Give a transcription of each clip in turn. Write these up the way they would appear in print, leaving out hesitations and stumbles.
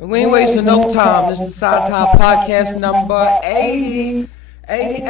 And we ain't wasting no time. This is Psy Tai POdcast number 80. 80.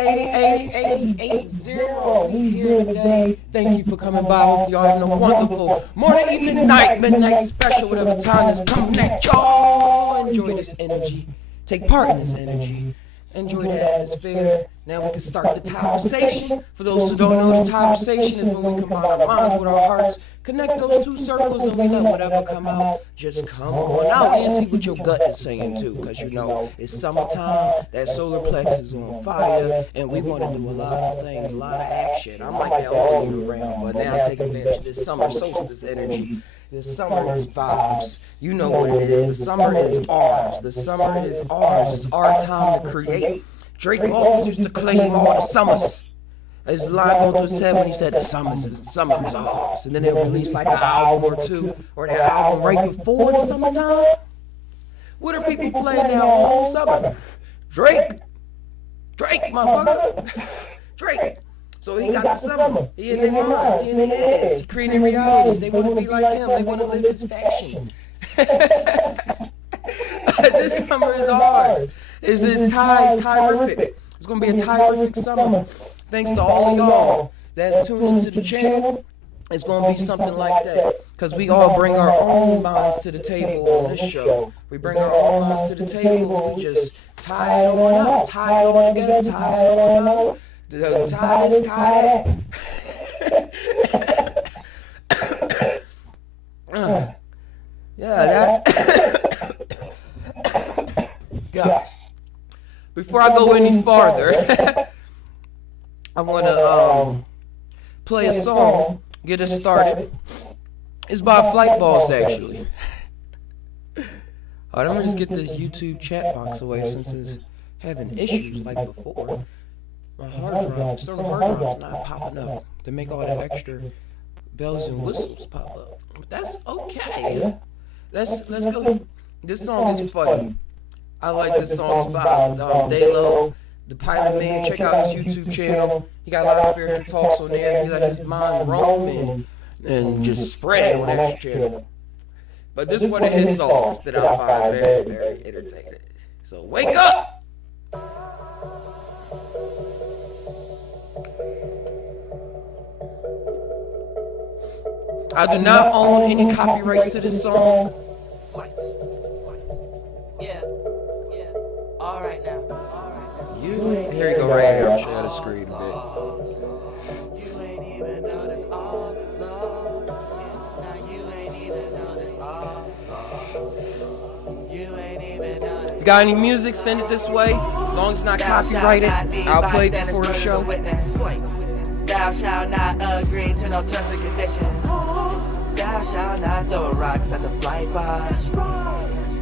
We here today. Thank you for coming by. Hopefully y'all having a wonderful morning, evening, night, midnight special, whatever time is coming at y'all. Enjoy this energy. Take part in this energy. Enjoy the atmosphere. Now we can start the conversation. For those who don't know, the conversation is when we combine our minds with our hearts, connect those two circles, and we let whatever come out just come on out and see what your gut is saying too. Because you know, it's summertime, that solar plex is on fire, and we want to do a lot of things, a lot of action. I'm like that all year round, but now take advantage of this summer solstice energy. The summer vibes. You know what it is. The summer is ours. The summer is ours. It's our time to create. Drake always used to claim all the summers. His line go through his head when he said the summer is ours. And then they released like an album or two, or that album right before the summertime. What are people playing now all summer? Drake, motherfucker. Drake. So he got the summer. He in their minds, he in their heads. He creating realities. They want to be like him. They want to live his fashion. This summer is ours. It's terrific. It's going to be a terrific summer. Thanks to all of y'all that tuned into the channel. It's going to be something like that. Because we all bring our own minds to the table on this show. We bring our own minds to the table and we just tie it on out. Tie it on together. Tie it on out. Tie this, tie that. Gosh. Before I go any farther, I want to play a song, get us started. It's by Flight Boss, actually. Let me just get this YouTube chat box away since it's having issues like before. My external hard drive is not popping up to make all the extra bells and whistles pop up. But that's okay. Let's go. This song is funny. I like this song. It's by tainow, the Pilot Man. Check out his YouTube channel. He got a lot of spiritual talks on there. He let his mind roam and just spread on that channel. But this is one of his songs that I find very, very entertaining. So wake up! I do not own any copyrights to this song. Flights. Yeah. Alright now. Here you go, right here. I'll show you the screen a bit. You ain't even noticed all along. Now you ain't even noticed all along. You ain't even noticed. If you got any music, send it this way. As long as it's not copyrighted, I'll play it before the show. Flights. Thou shalt not agree to no terms and conditions. Thou shalt not throw rocks at the flight boss.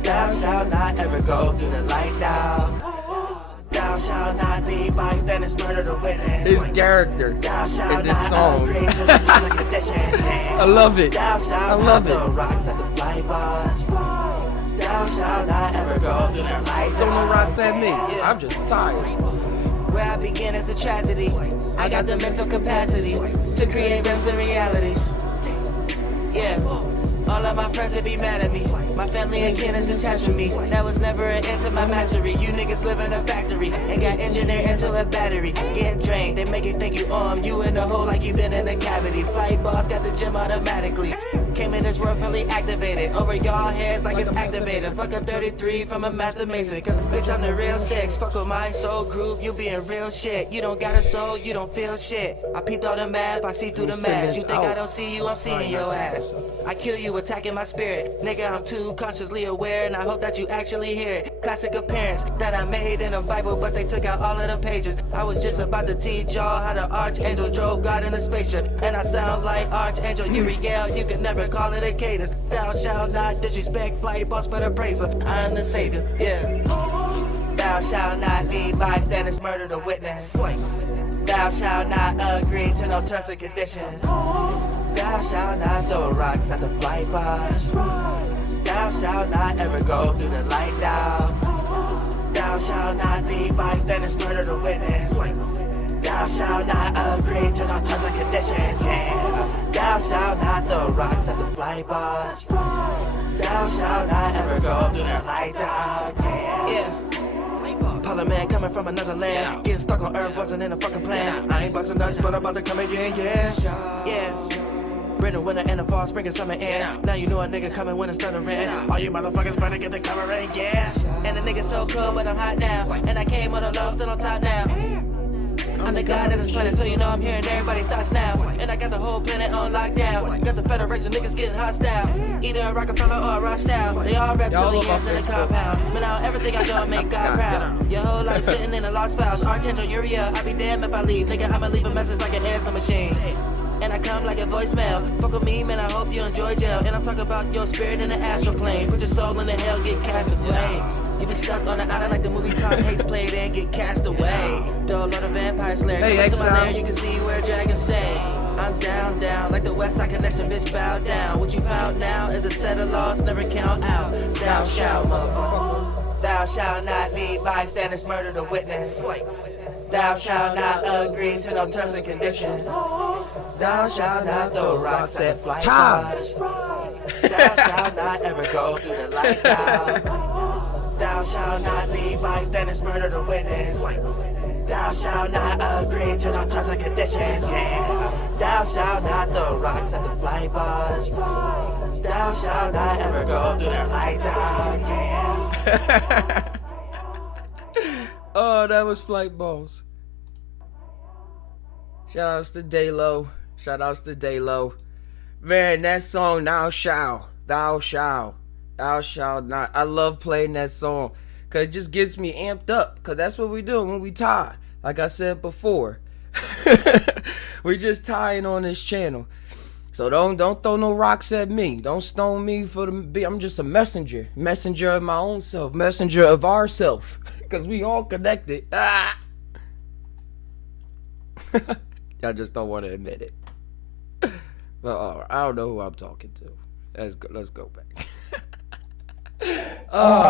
Thou shalt not ever go through the light now. Thou shalt not be bystanders, murder the witness. His character in this song. I love it. I love it. Rocks at the flight boss. Thou shalt not ever go through the light now. Don't no rocks at me. I'm just tired. Where I begin is a tragedy. I got the mental capacity to create realms and realities. Yeah, all of my friends would be mad at me. My family and kin is detached from me. That was never an end to my mastery. You niggas live in a factory and got engineered into a battery. Getting drained, they make it think you in the hole like you been in a cavity. Flight boss got the gym automatically. Came in this world fully activated. Over y'all heads like it's activated. Fuck a 33 from a master mason. Cause bitch I'm the real six. Fuck with my soul group, you being real shit. You don't got a soul, you don't feel shit. I peeped all the math, I see through the mask. You think I don't see you, I'm seeing your ass. I kill you, attacking my spirit. Nigga, I'm too consciously aware, and I hope that you actually hear it. Classic appearance that I made in a Bible, but they took out all of the pages. I was just about to teach y'all how the archangel drove God in a spaceship. And I sound like Archangel Uriel, you could never call it a cadence. Thou shalt not disrespect flight boss, but appraise him. I am the savior, yeah. Thou shalt not lead bystanders, murder the witness. Flights. Thou shalt not agree to no terms and conditions. Thou shalt not throw rocks at the flight boss. Thou shalt not ever go through the light now. Thou shalt not lead bystanders, murder the witness. Thou shalt not agree to no terms and conditions, yeah. Thou shalt not throw rocks at the flight boss. Thou shalt not ever ever go through that light down, yeah. Parliament coming from another land. Getting stuck on earth wasn't in a fucking plan. I ain't busting nuts, but I'm about to come again, yeah. Winter, winter, and the fall, spring, and summer in. Now you know a nigga coming when it's stuttering. All you motherfuckers better get the covering, yeah. And the nigga so cool, but I'm hot now. And I came on the low, still on top now. I'm the god of this planet, so you know I'm hearing everybody's thoughts now. And I got the whole planet on lockdown. Got the Federation niggas getting hostile. Either a Rockefeller or a Rothschild. They all reptilians in the compounds. But now everything I do, I make God proud. Your whole life sitting in the lost files. Archangel Uriah, I'll be damned if I leave. Nigga, I'ma leave a message like an answer machine. And I come like a voicemail. Fuck with me, man, I hope you enjoy jail. And I'm talking about your spirit in the astral plane. Put your soul in the hell, get cast to flames. You be stuck on the island like the movie Tom Hanks played and get cast away. Throw a lot of vampire slayer. Come into my lair, you can see where dragons stay. I'm down, down, like the West Side Connection, bitch, bow down. What you found now is a set of laws, never count out. Thou shalt, motherfucker. Thou shalt not lead bystanders, murder the witness. Thou shalt not agree to no terms and conditions. Thou shalt not throw rocks at flight bars. Thou shalt not ever go through the light down. Thou shalt not leave bystanders, murder the witness. Thou shalt not agree to no terms and conditions, yeah. Thou shalt not throw rocks at the flight bars. Thou shalt not ever go through the light down, yeah. Oh, that was Flight Balls. Shout outs to Daylo. Shout outs to Daylo. Man, that song, thou shalt not. I love playing that song because it just gets me amped up because that's what we do when we tie. Like I said before. We just tying on this channel. So don't throw no rocks at me. Don't stone me for the. I'm just a messenger of my own self, messenger of ourself, because we all connected. Y'all just don't want to admit it. But I don't know who I'm talking to. Let's go back.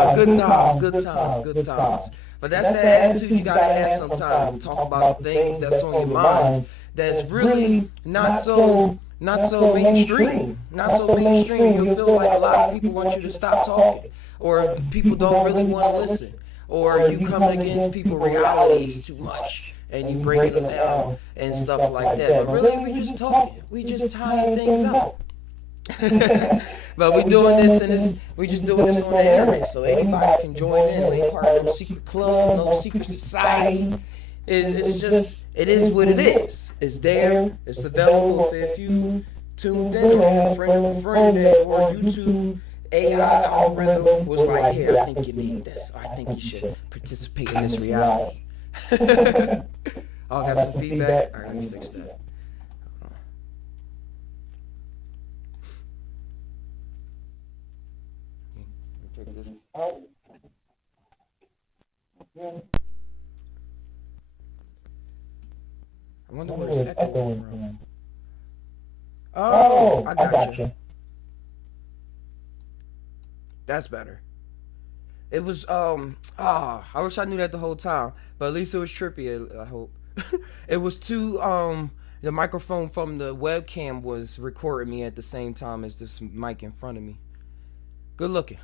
Good times. But that's the attitude you gotta have sometimes to talk about the things that's on your mind. That's really not so mainstream. Not so mainstream. You'll feel like a lot of people want you to stop talking, or people don't really want to listen, or you come against people's realities too much and you breaking them down and stuff like that. But really, we just talking. We just tying things out. But we doing this and we just doing this on the internet, so anybody can join in. We ain't part of no secret club, no secret society. It is what it is. It's there. It's available if you tuned in or have a friend of a friend or YouTube AI algorithm was like, here, I think you need this. Or I think you should participate in this reality. Oh, I got some feedback. All right, let me fix that. I wonder where it's echoing from. Oh, I got you. That's better. It was I wish I knew that the whole time, but at least it was trippy, I hope. It was the microphone from the webcam was recording me at the same time as this mic in front of me. Good looking.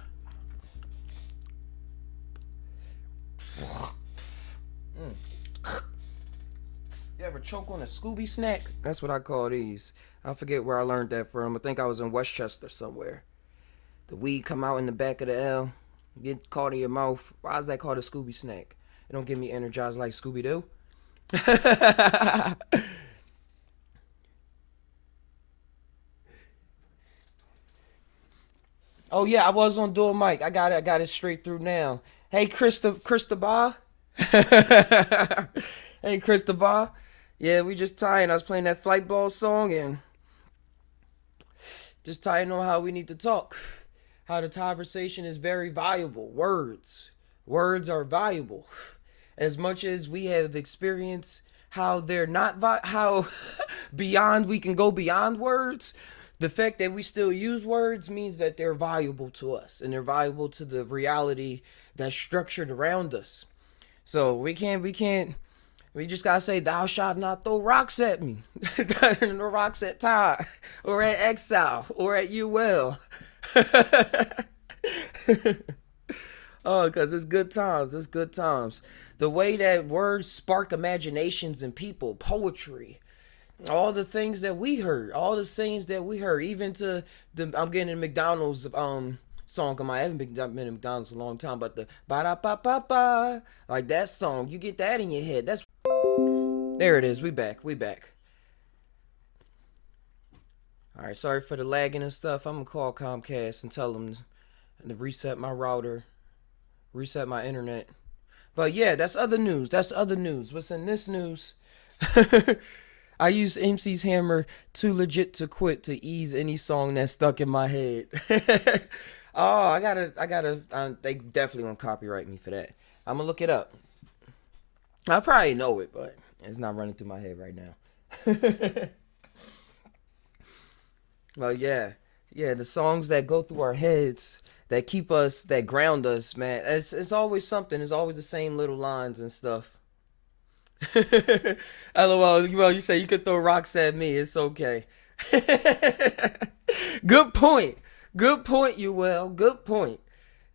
You ever choke on a Scooby snack? That's what I call these. I forget where I learned that from. I think I was in Westchester somewhere. The weed come out in the back of the L, get caught in your mouth. Why is that called a Scooby snack? It don't get me energized like Scooby-Doo. Oh yeah, I was on dual mic. I got it straight through now. Hey, Christopher. Hey, Christopher. Yeah, we just tying. I was playing that Flight Ball song and just tying on how we need to talk. How the conversation is very valuable. Words are valuable. As much as we have experienced how they're not how beyond we can go beyond words. The fact that we still use words means that they're valuable to us and they're valuable to the reality that's structured around us. So we just gotta say, thou shalt not throw rocks at me. No rocks at Ty or at Exile or at UL. Oh, because it's good times. It's good times. The way that words spark imaginations in people, poetry, all the things that we heard, all the sayings that we heard, even to the I'm getting a McDonald's song on my. I haven't been in McDonald's a long time, but the ba da ba ba ba, like that song, you get that in your head. That's there it is. We back. We back. All right. Sorry for the lagging and stuff. I'm gonna call Comcast and tell them to reset my router, reset my internet. But yeah, that's other news. That's other news. What's in this news? I use MC's Hammer Too Legit to Quit to ease any song that's stuck in my head. Oh, they definitely gonna copyright me for that. I'm gonna look it up. I probably know it, but it's not running through my head right now. Well, yeah. Yeah, the songs that go through our heads, that keep us, that ground us, man. It's always something. It's always the same little lines and stuff. LOL. Well, you say you could throw rocks at me. It's okay. Good point. Good point, you will. Good point.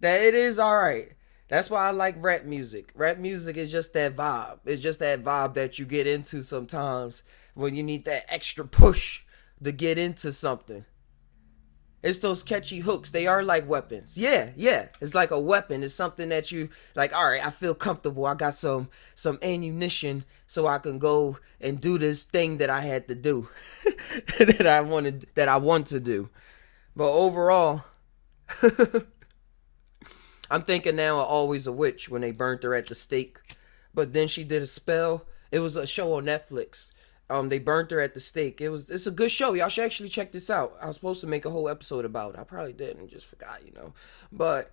That it is all right. That's why I like rap music. Rap music is just that vibe. It's just that vibe that you get into sometimes when you need that extra push to get into something. It's those catchy hooks. They are like weapons. Yeah. It's like a weapon. It's something that you like, all right, I feel comfortable. I got some ammunition so I can go and do this thing that I had to do. that I want to do. But overall, I'm thinking now of Always a Witch when they burnt her at the stake. But then she did a spell. It was a show on Netflix. They burnt her at the stake. It's a good show. Y'all should actually check this out. I was supposed to make a whole episode about it. I probably didn't, just forgot, But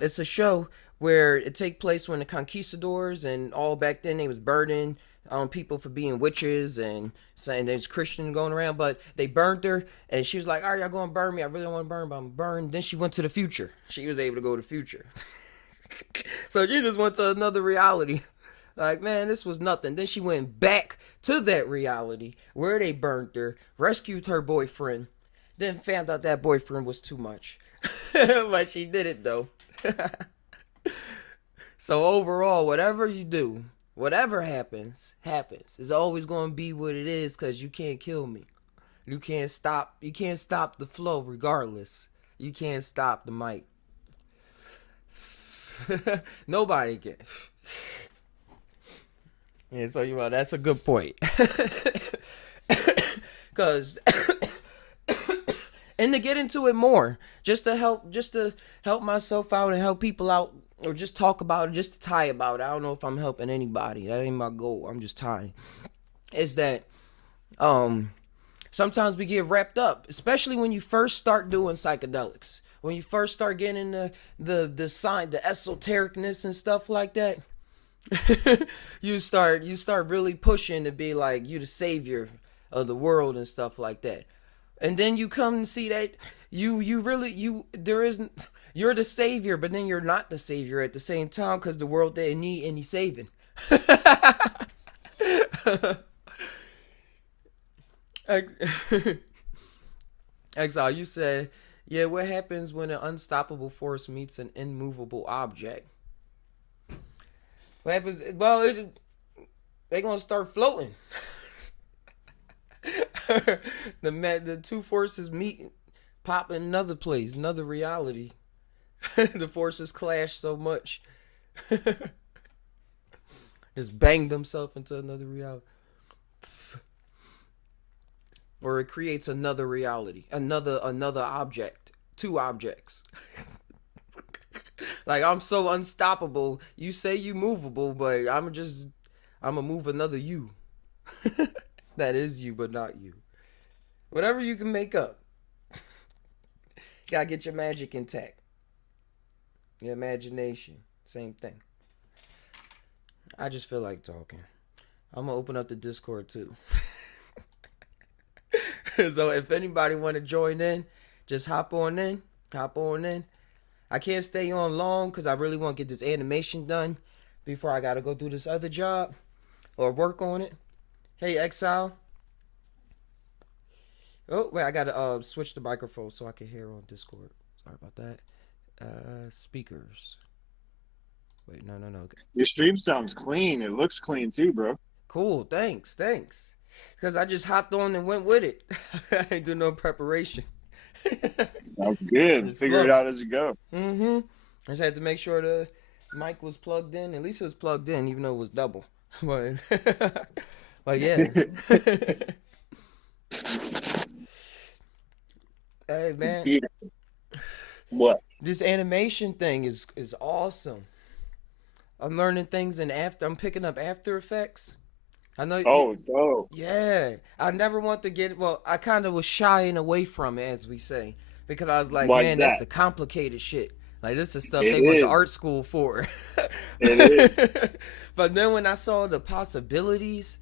it's a show where it take place when the conquistadors and all back then they was burning people for being witches and saying there's Christian going around, but they burned her and she was like, all right, y'all gonna burn me. I really don't want to burn, but I'm burned. Then she went to the future. She was able to go to the future. So she just went to another reality. Like, man, this was nothing. Then she went back to that reality where they burned her, rescued her boyfriend, then found out that boyfriend was too much. But she did it, though. So overall, whatever you do, whatever happens. It's always going to be what it is because you can't kill me. You can't stop the flow regardless. You can't stop the mic. Nobody can. Yeah, so that's a good point. Cause and to get into it more, just to help myself out and help people out, or just talk about it, just to tie about it. I don't know if I'm helping anybody. That ain't my goal. I'm just tying. Is that sometimes we get wrapped up, especially when you first start doing psychedelics. When you first start getting the sign, the esotericness and stuff like that. you start really pushing to be like you the savior of the world and stuff like that, and then you come and see that you're the savior, but then you're not the savior at the same time because the world didn't need any saving. Exile, you said, yeah, what happens when an unstoppable force meets an immovable object? What happens? Well, they're gonna start floating. The two forces meet, pop in another place, another reality. The forces clash so much, just bang themselves into another reality, or it creates another reality, another object, two objects. Like, I'm so unstoppable. You say you movable, but I'm gonna move another you. That is you, but not you. Whatever you can make up. Gotta get your magic intact. Your imagination. Same thing. I just feel like talking. I'm gonna open up the Discord too. So if anybody want to join in, just hop on in. I can't stay on long because I really want to get this animation done before I got to go do this other job or work on it. Hey, Exile. Oh, wait, I got to switch the microphone so I can hear on Discord. Sorry about that. Speakers. Wait, no. Your stream sounds clean. It looks clean too, bro. Cool. Thanks. Because I just hopped on and went with it. I ain't do no preparation. Sounds good. Just Figure it flow. out as you go. I just had to make sure the mic was plugged in. At least it was plugged in, even though it was double. But yeah. Hey man, What? this animation thing is awesome. I'm learning things in after. I'm picking up After Effects. I know. Oh, dope. Yeah. I never want to get. Well, I kind of was shying away from it, as we say, because I was like, Why man, that? that's the complicated shit. Like this is stuff It they went to is. art school for. It is. But then when I saw the possibilities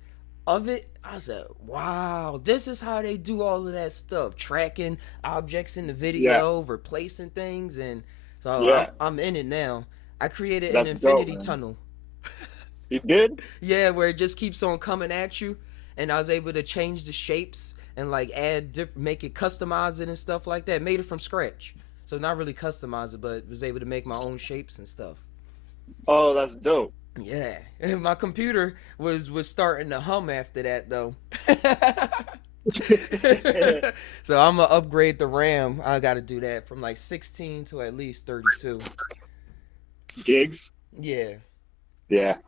of it, I said, wow, this is how they do all of that stuff. Tracking objects in the video, replacing things. And so Yeah. I'm in it now. I created That's an dope, infinity man. tunnel. You did? Yeah, where it just keeps on coming at you. And I was able to change the shapes and like make it, customize it and stuff like that. Made it from scratch. So not really customize it, but was able to make my own shapes and stuff. Oh, that's dope. Yeah, and my computer was starting to hum after that though. So I'm gonna upgrade the RAM. I got to do that from like 16 to at least 32. Gigs? Yeah, Yeah.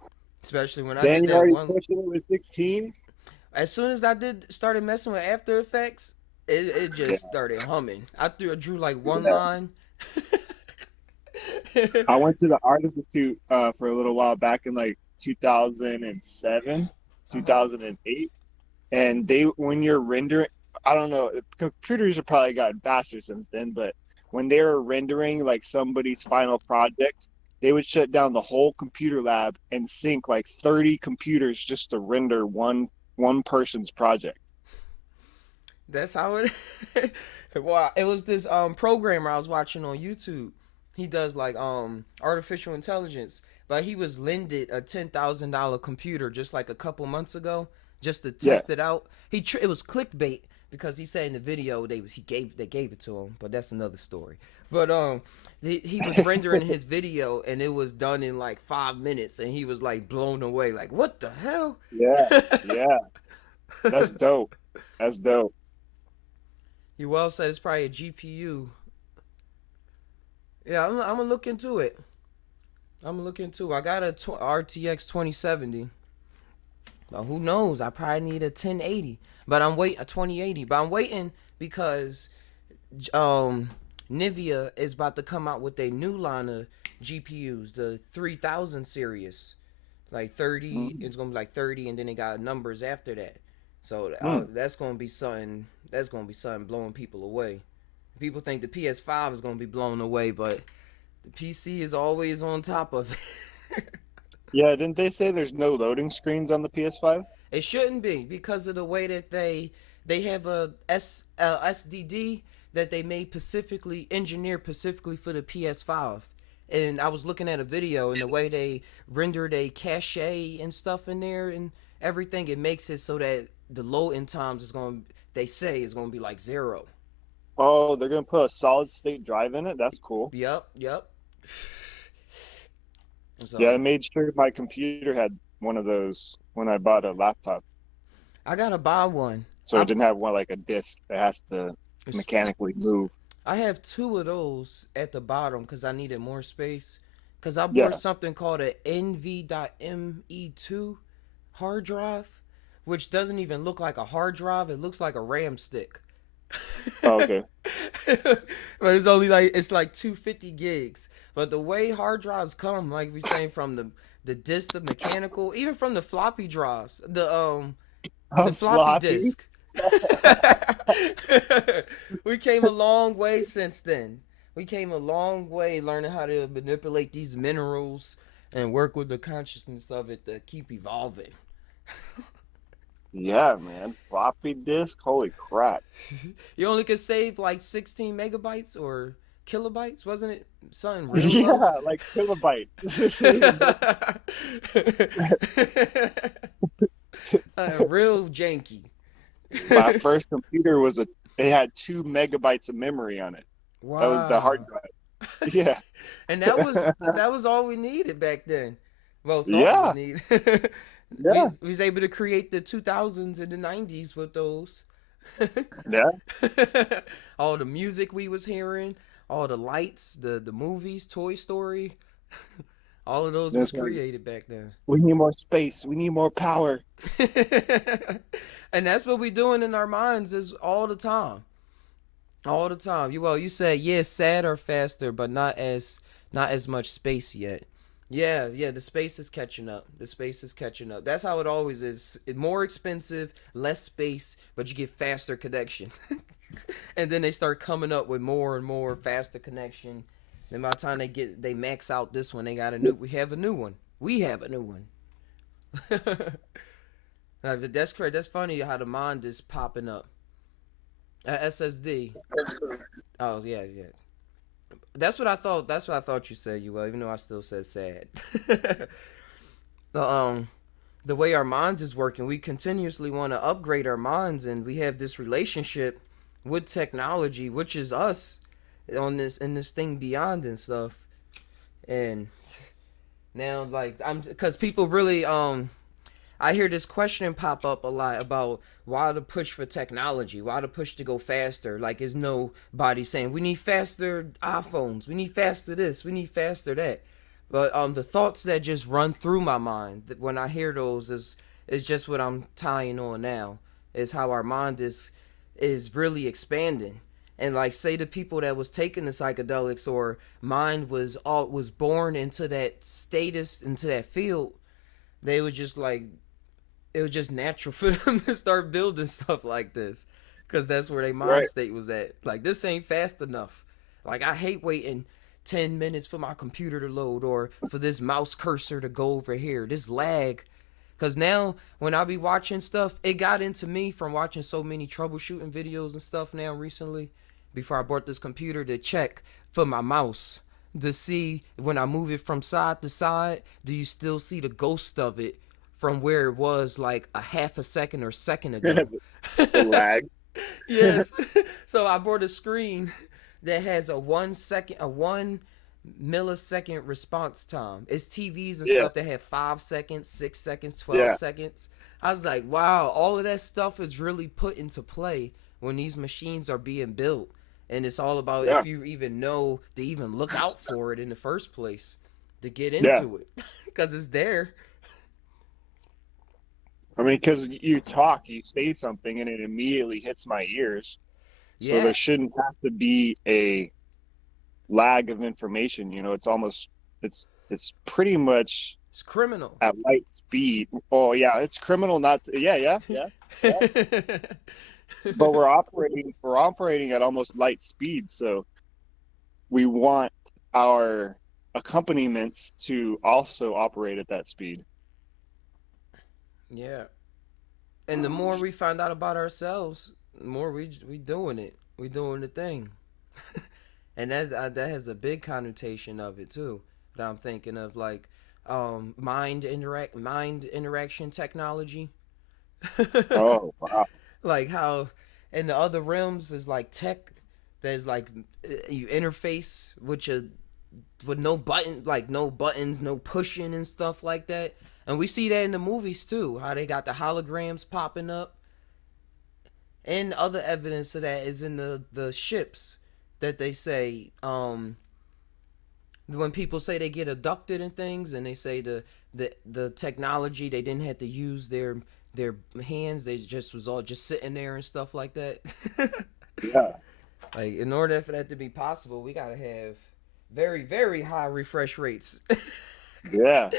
especially when I Then did you that already one. pushing it with 16? As soon as I started messing with After Effects, it just started humming. I drew like one line. I went to the Art Institute for a little while back in like 2007, 2008. And when you're rendering, I don't know, computers have probably gotten faster since then, but when they were rendering like somebody's final project, they would shut down the whole computer lab and sync like 30 computers just to render one person's project. That's how it. Well, it was this programmer I was watching on YouTube. He does like artificial intelligence, but he was lended a $10,000 computer just like a couple months ago, just to test it out. It was clickbait because he said in the video they gave it to him, but that's another story. But he was rendering his video and it was done in like 5 minutes, and he was like blown away, like what the hell? Yeah. That's dope. That's dope. You well said it's probably a GPU. Yeah, I'm gonna look into it. I got a RTX 2070. Well, who knows? I probably need a 1080. But I'm waiting a 2080. But I'm waiting because Nvidia is about to come out with a new line of GPUs, the 3000 series. Like 30, it's gonna be like 30, and then they got numbers after that. So that's gonna be something. That's gonna be something blowing people away. People think the PS5 is gonna be blown away, but the PC is always on top of it. Yeah, didn't they say there's no loading screens on the PS5? It shouldn't be, because of the way that they have a SDD that they made engineered specifically for the PS5. And I was looking at a video, and the way they rendered a cache and stuff in there and everything, it makes it so that the loading times is going to be like 0. Oh, they're gonna put a solid state drive in it? That's cool. Yep. So, Yeah, I made sure my computer had one of those when I bought a laptop. I gotta buy one. So it didn't have one like a disc that has to mechanically move. I have 2 of those at the bottom because I needed more space. Because I bought something called a NV.ME2 hard drive, which doesn't even look like a hard drive. It looks like a RAM stick. Oh, okay. But it's only like 250 gigs. But the way hard drives come, like we saying, from the disc, the mechanical, even from the floppy drives, the floppy disk. We came a long way since then. We came a long way learning how to manipulate these minerals and work with the consciousness of it to keep evolving. Yeah, man. Floppy disk? Holy crap. You only could save like 16 megabytes or kilobytes, wasn't it? Something real low? Yeah, like kilobyte. Real janky. My first computer it had 2 megabytes of memory on it. Wow. That was the hard drive. Yeah. And that was all we needed back then. Well, thought we Yeah. needed. we Yeah. we was able to create the 2000s and the 90s with those. Yeah. All the music we was hearing, all the lights, the movies, Toy Story, all of those was That's like, created back then. we need more space. We need more power. And that's what we doing in our minds is all the time. All the time. You said yeah, sadder faster, but not as much space yet. Yeah, yeah, the space is catching up. The space is catching up. That's how it always is. It's more expensive, less space, but you get faster connection. And then they start coming up with more and more faster connection. Then by the time they max out this one, we have a new one. We have a new one. That's correct. That's funny how the mind is popping up. SSD. Oh yeah, yeah. That's what I thought. That's what I thought you said. Even though I still said sad. the the way our minds is working, we continuously want to upgrade our minds, and we have this relationship with technology, which is us on this thing beyond and stuff. And now, like, because people really I hear this question pop up a lot about why the push for technology, why the push to go faster. Like, is nobody saying we need faster iPhones, we need faster this, we need faster that. But the thoughts that just run through my mind when I hear those is just what I'm tying on now. Is how our mind is really expanding. And like, say the people that was taking the psychedelics or mind was born into that status, into that field, they were just like, it was just natural for them to start building stuff like this, because that's where their mind state was at. Like, this ain't fast enough. Like, I hate waiting 10 minutes for my computer to load or for this mouse cursor to go over here. This lag. Because now when I be watching stuff, it got into me from watching so many troubleshooting videos and stuff now recently, before I bought this computer, to check for my mouse to see when I move it from side to side, do you still see the ghost of it from where it was like a half a second or second ago. The lag. Yes. So I bought a screen that has a 1 millisecond response time. It's TVs and stuff that have 5 seconds, 6 seconds, 12 seconds. I was like, wow, all of that stuff is really put into play when these machines are being built. And it's all about if you even know to even look out for it in the first place, to get into it, because it's there. I mean, because you say something, and it immediately hits my ears. So there shouldn't have to be a lag of information. It's pretty much, it's criminal at light speed. Oh yeah, it's criminal not to, yeah. But we're operating at almost light speed, so we want our accompaniments to also operate at that speed. Yeah. And the more we find out about ourselves, the more we doing it. We doing the thing. And that has a big connotation of it too. That I'm thinking of, like mind interaction technology. Oh, wow. Like how in the other realms is like tech, there's like you interface with no buttons, no pushing and stuff like that. And we see that in the movies too, how they got the holograms popping up. And other evidence of that is in the ships that they say, when people say they get abducted and things, and they say the technology, they didn't have to use their hands, they just was all just sitting there and stuff like that. Yeah. Like, in order for that to be possible, we gotta have very, very high refresh rates. Yeah.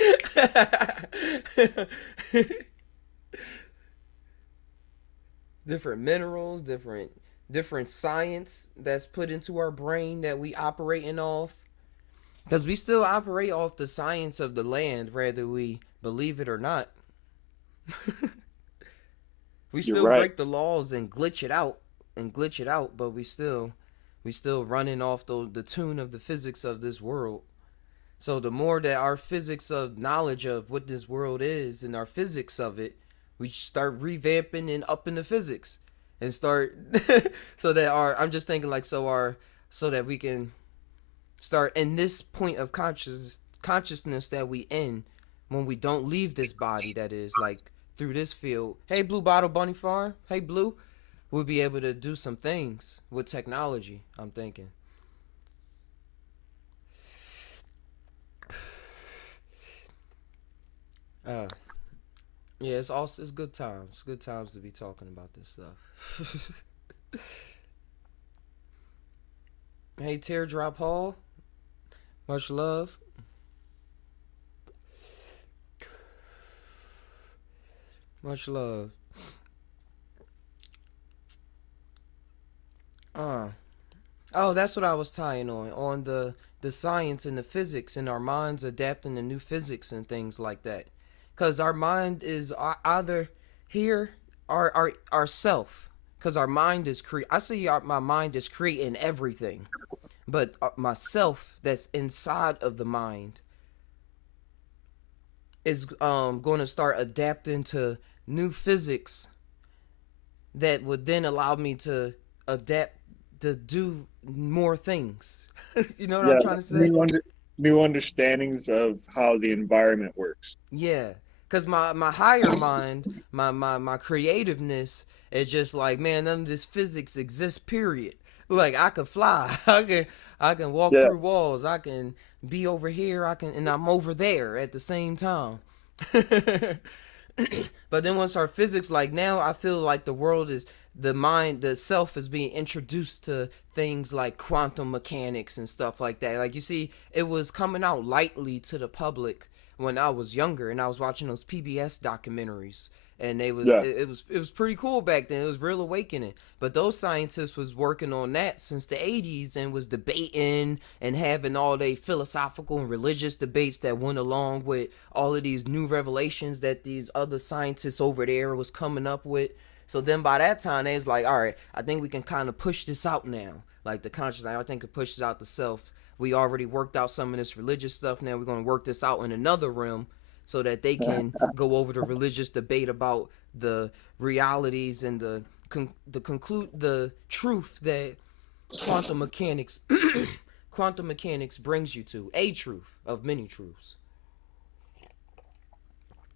Different minerals, different science that's put into our brain that we operating off, because we still operate off the science of the land, whether we believe it or not. We still break the laws and glitch it out, but we still running off the tune of the physics of this world. So the more that our physics of knowledge of what this world is and our physics of it, we start revamping and upping the physics and start so that I'm just thinking like so that we can start in this point of consciousness that we in when we don't leave this body, that is like through this field. Hey, Blue Bottle Bunny Farm. Hey, Blue. We'll be able to do some things with technology, I'm thinking. Uh, yeah, it's good times. Good times to be talking about this stuff. Hey, Teardrop Hall. Much love. Much love. Uh. Oh, that's what I was tying on the science and the physics and our minds adapting to new physics and things like that. Cause our mind is either here our self. Cause our mind is I see my mind is creating everything, but myself that's inside of the mind is going to start adapting to new physics that would then allow me to adapt to do more things. You know what I'm trying to say? New understandings of how the environment works. Yeah, because my higher mind, my creativeness is just like, man, none of this physics exists. Period. Like I can fly, I can walk Yeah. through walls, I can be over here, and I'm over there at the same time. But then once our physics, like now, I feel like the world is the mind, the self is being introduced to things like quantum mechanics and stuff like that. Like you see, it was coming out lightly to the public when I was younger, and I was watching those PBS documentaries, and Yeah. it was pretty cool back then. It was real awakening. But those scientists was working on that since the 80s and was debating and having all they philosophical and religious debates that went along with all of these new revelations that these other scientists over there was coming up with. So then by that time, they was like, all right, I think we can kind of push this out now. Like the consciousness, I think it pushes out the self. We already worked out some of this religious stuff. Now we're going to work this out in another realm so that they can go over the religious debate about the realities and the truth that quantum mechanics quantum mechanics brings you to, a truth of many truths.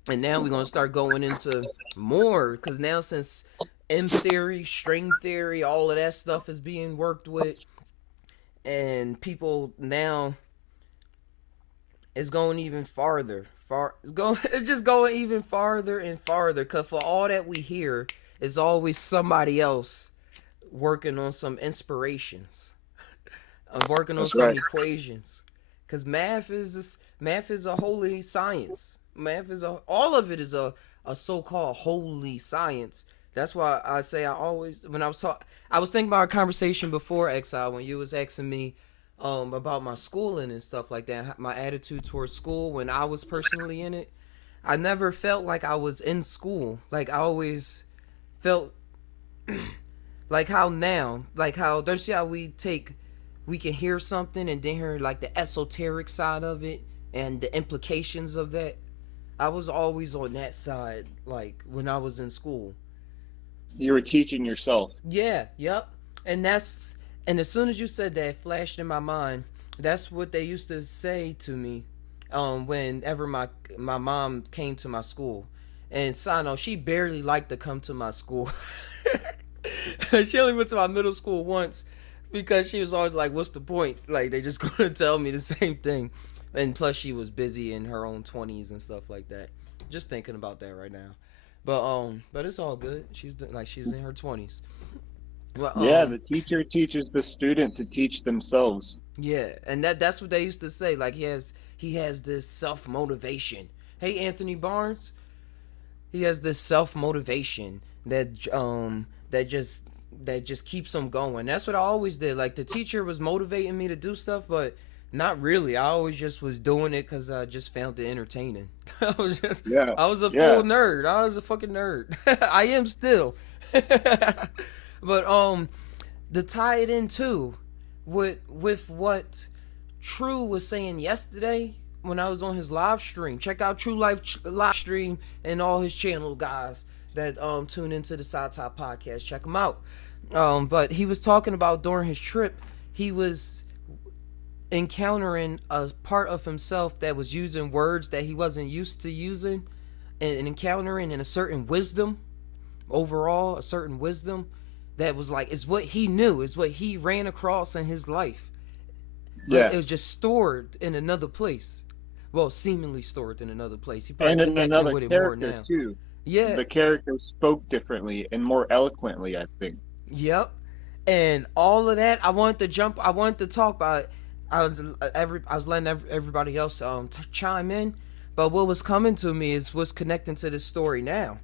And now we're going to start going into more, because now since M theory, string theory, all of that stuff is being worked with, and people now it's going even farther. It's just going even farther and farther, because for all that we hear is always somebody else working on some inspirations. I'm working on That's some right. equations, because math is a holy science. All of it is a so-called holy science. That's why I say I always, when I was thinking about our conversation before Exile, when you was asking me about my schooling and stuff like that, my attitude towards school when I was personally in it. I never felt like I was in school. Like I always felt like how now, like how don't you see how we can hear something and then hear like the esoteric side of it and the implications of that. I was always on that side, like when I was in school. You were teaching yourself. Yeah, yep. And and as soon as you said that, it flashed in my mind. That's what they used to say to me, whenever my mom came to my school. And Sano, she barely liked to come to my school. She only went to my middle school once because she was always like, "What's the point? Like they just gonna tell me the same thing." And plus, she was busy in her own 20s and stuff like that. Just thinking about that right now. But it's all good. She's in her 20s. Well, Yeah, the teacher teaches the student to teach themselves. yeah, and that's what they used to say. Like he has this self motivation. Hey, Anthony Barnes, he has this self motivation that just keeps him going. That's what I always did. Like the teacher was motivating me to do stuff, but not really. I always just was doing it because I just found it entertaining. I was a full nerd. I was a fucking nerd. I am still. But to tie it in too with what True was saying yesterday when I was on his live stream. Check out True Life live stream and all his channel, guys that tune into the Psy Tai POdcast. Check him out. But he was talking about during his trip, he was encountering a part of himself that was using words that he wasn't used to using, and encountering in a certain wisdom, overall, a certain wisdom that was like, is what he knew, is what he ran across in his life. But Yeah. it was just stored in another place. Well, seemingly stored in another place. He probably And then connected another with it more character now. too. Yeah. The character spoke differently and more eloquently, I think. Yep. And all of that, I wanted to talk about it. I was letting everybody else chime in, but what was coming to me is what's connecting to this story now.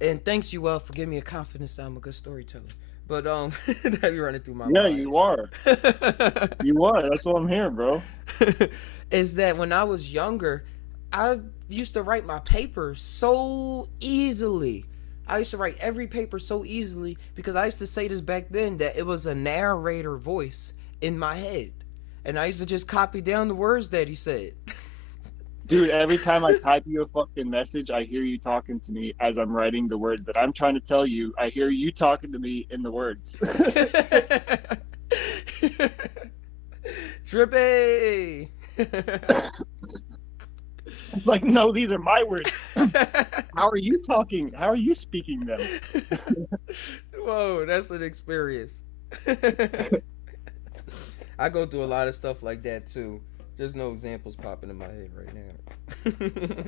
And thanks you for giving me a confidence that I'm a good storyteller. But that be running through my mind. You are. You are. That's what I'm hearing, bro. Is that when I was younger, I used to write my papers so easily. I used to write every paper so easily because I used to say this back then, that it was a narrator voice in my head. And I used to just copy down the words that he said. Dude, every time I type you a fucking message, I hear you talking to me as I'm writing the words that I'm trying to tell you. I hear you talking to me in the words. Trippy! It's like, no, these are my words. How are you talking? How are you speaking them? Whoa, that's an experience. I go through a lot of stuff like that too. There's no examples popping in my head right now.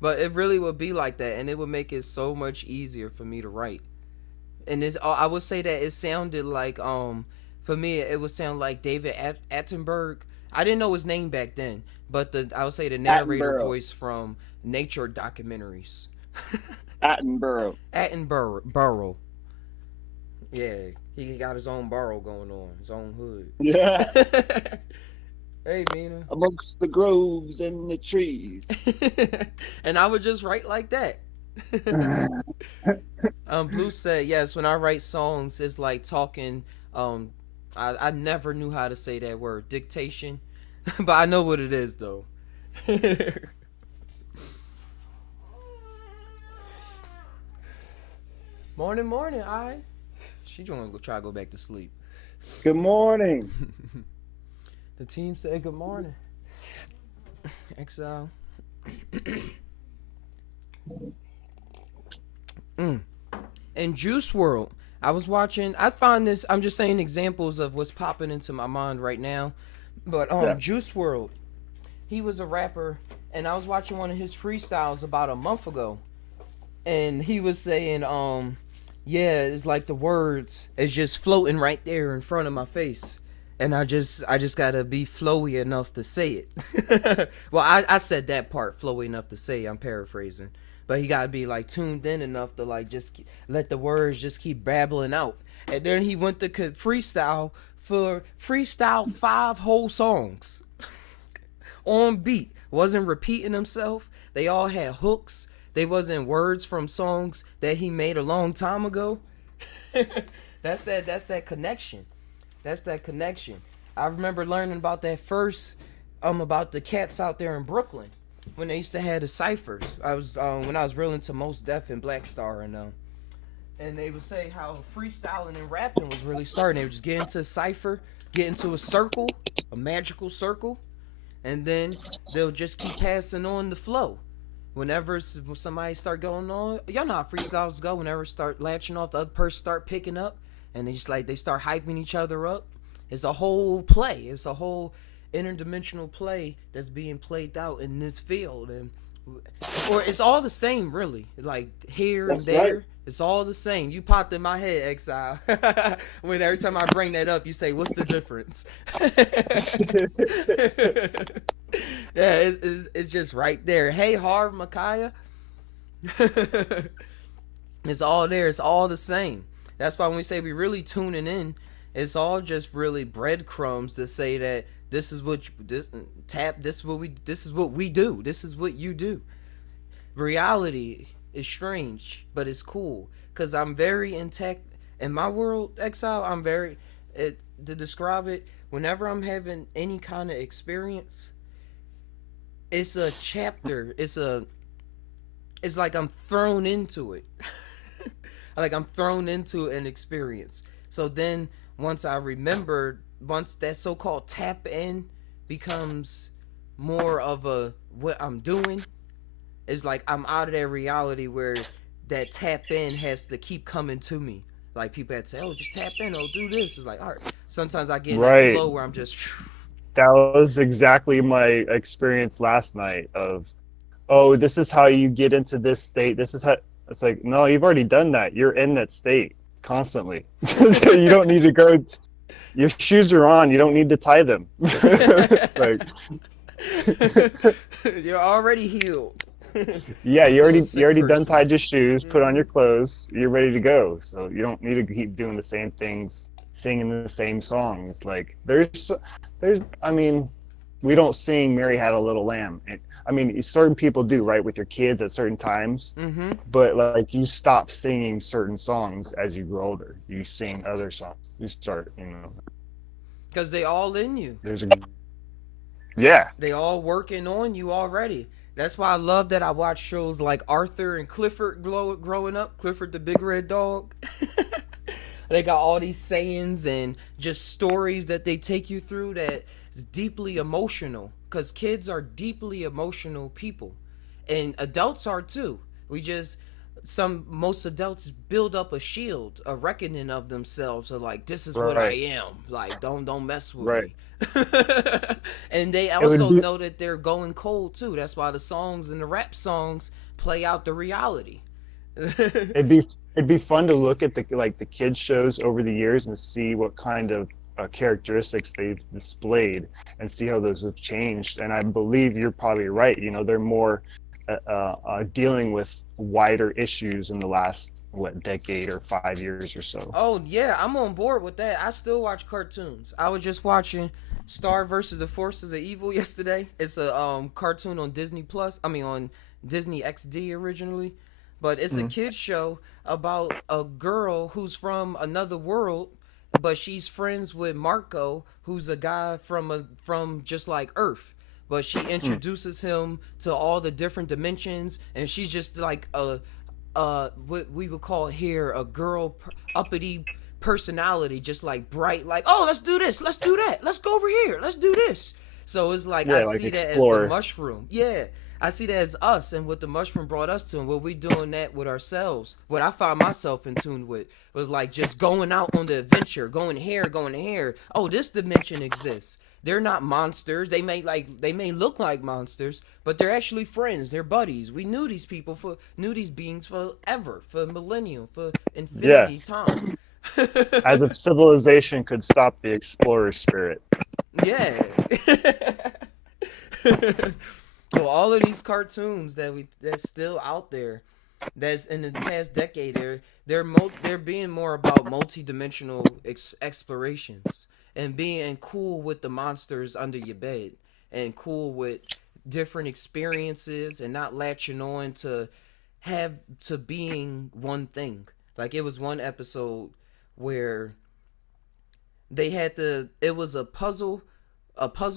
But it really would be like that, and it would make it so much easier for me to write. And I would say that it sounded like, for me, it would sound like David Attenborough. I didn't know his name back then, but I would say the narrator voice from nature documentaries. Attenborough. Yeah, he got his own burrow going on, his own hood. Yeah. Hey, Mina. Amongst the groves and the trees. And I would just write like that. Blue said, yes, when I write songs, it's like talking. I never knew how to say that word, dictation. But I know what it is, though. Morning, alright. She gonna try to go back to sleep. Good morning. The team said good morning. Exile. In Juice World, I was watching. I find this. I'm just saying examples of what's popping into my mind right now. But Juice World, he was a rapper, and I was watching one of his freestyles about a month ago, and he was saying, yeah, it's like the words is just floating right there in front of my face. And I just gotta be flowy enough to say it. Well, I said that part, flowy enough to say. I'm paraphrasing, but he gotta be like tuned in enough to like just let the words just keep babbling out. And then he went to freestyle 5 whole songs on beat. Wasn't repeating himself. They all had hooks. They wasn't words from songs that he made a long time ago. That's that connection. That's that connection. I remember learning about that first, about the cats out there in Brooklyn when they used to have the ciphers. I was when I was real into Mos Def and Black Star and they would say how freestyling and rapping was really starting. They would just get into a cipher, get into a circle, a magical circle, and then they'll just keep passing on the flow. Whenever somebody start going on, y'all know how freestyles go. Whenever start latching off, the other person start picking up. And they start hyping each other up. It's a whole play. It's a whole interdimensional play that's being played out in this field, or it's all the same, really. Like here and there, right. It's all the same. You popped in my head, Exile. When every time I bring that up, you say, "What's the difference?" Yeah, it's just right there. Hey, Harv, Micaiah. It's all there. It's all the same. That's why when we say we really tuning in, it's all just really breadcrumbs to say that this is what this is what we do. This is what you do. Reality is strange, but it's cool because I'm very intact in my world. Exile. I'm very to describe it. Whenever I'm having any kind of experience, it's a chapter. It's like I'm thrown into it. Like I'm thrown into an experience. So then once I remember once that so-called tap in becomes more of a what I'm doing, it's like I'm out of that reality where that tap in has to keep coming to me. Like people had to say, "Oh, just tap in. Oh, do this." It's like, all right. Sometimes I get in that Right. flow where I'm just. That was exactly my experience last night of, oh, this is how you get into this state. This is how it's like, no, you've already done that. You're in that state constantly. You don't need to go. Your shoes are on. You don't need to tie them. Like, You're already healed. yeah, you already done person. tied your shoes, put on your clothes, you're ready to go. So you don't need to keep doing the same things, singing the same songs. Like there's I mean, we don't sing Mary Had a Little Lamb. I mean, certain people do, right, with your kids at certain times. Mm-hmm. But like you stop singing certain songs as you grow older. You sing other songs. You start, Because they all in you. there's a yeah. They all working on you already. That's why I love that I watch shows like Arthur and Clifford growing up. Clifford the Big Red Dog. They got all these sayings and just stories that they take you through that is deeply emotional. Because kids are deeply emotional people. And adults are too. Most adults build up a shield, a reckoning of themselves, of like, this is what I Right. am. Like, don't mess with Right. me. And they It would also be know that they're going cold too. That's why the songs and the rap songs play out the reality. it'd be fun to look at the kids shows over the years and see what kind of characteristics they've displayed and see how those have changed. And I believe you're probably right. They're more dealing with wider issues in the last decade or 5 years or so. Oh yeah, I'm on board with that. I still watch cartoons. I was just watching Star versus the Forces of Evil yesterday. It's a cartoon on Disney Plus. I mean on Disney XD originally, but it's a kids show about a girl who's from another world, but she's friends with Marco, who's a guy from just like Earth. But she introduces him to all the different dimensions, and she's just like what we would call here a girl uppity personality, just like bright, like, oh, let's do this, let's do that, let's go over here, let's do this. So it's like, Yeah, I like see that as explore. the mushroom. Yeah, I see that as us and what the mushroom brought us to, and what we doing that with ourselves. What I found myself in tune with was like just going out on the adventure, going here, going here. Oh, this dimension exists. They're not monsters. They may look like monsters, but they're actually friends. They're buddies. We knew these beings forever, for millennium, for infinity Yes. time. As if civilization could stop the explorer spirit. Yeah. So all of these cartoons that's still out there, that's in the past decade, they're being more about multi-dimensional explorations and being cool with the monsters under your bed and cool with different experiences and not latching on to being one thing. Like it was one episode where it was a puzzle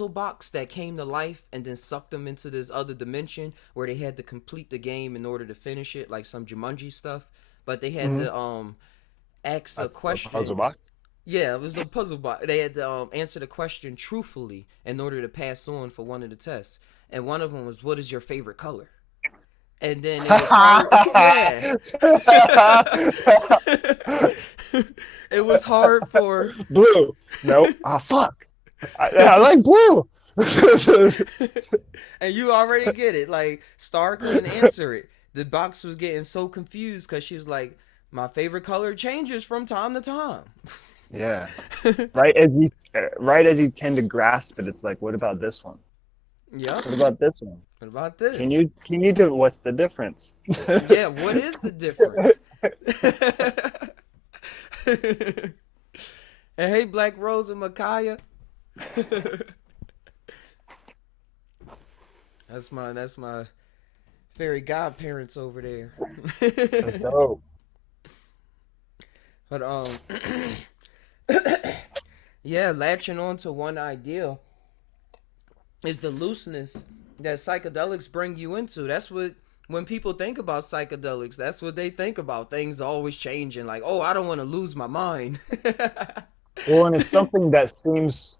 box that came to life and then sucked them into this other dimension where they had to complete the game in order to finish it, like some Jumanji stuff. But they had to ask a That's question. the puzzle box. Yeah, it was a puzzle box. They had to answer the question truthfully in order to pass on for one of the tests. And one of them was, "What is your favorite color?" And then it was hard. Yeah. It was hard for Blue. Nope. Ah, fuck. I like blue. and you already get it. Like Star couldn't answer it. The box was getting so confused because she was like, "My favorite color changes from time to time." Yeah. Right as you tend to grasp it, it's like, what about this one? Yep. What about this one? What about this? Can you do what's the difference? Yeah, what is the difference? And hey, Black Rose and Micaiah. That's my fairy godparents over there. That's dope. But yeah, latching on to one idea is the looseness that psychedelics bring you into. That's what, when people think about psychedelics, that's what they think about. Things always changing. Like, oh, I don't want to lose my mind. Well, and it's something that seems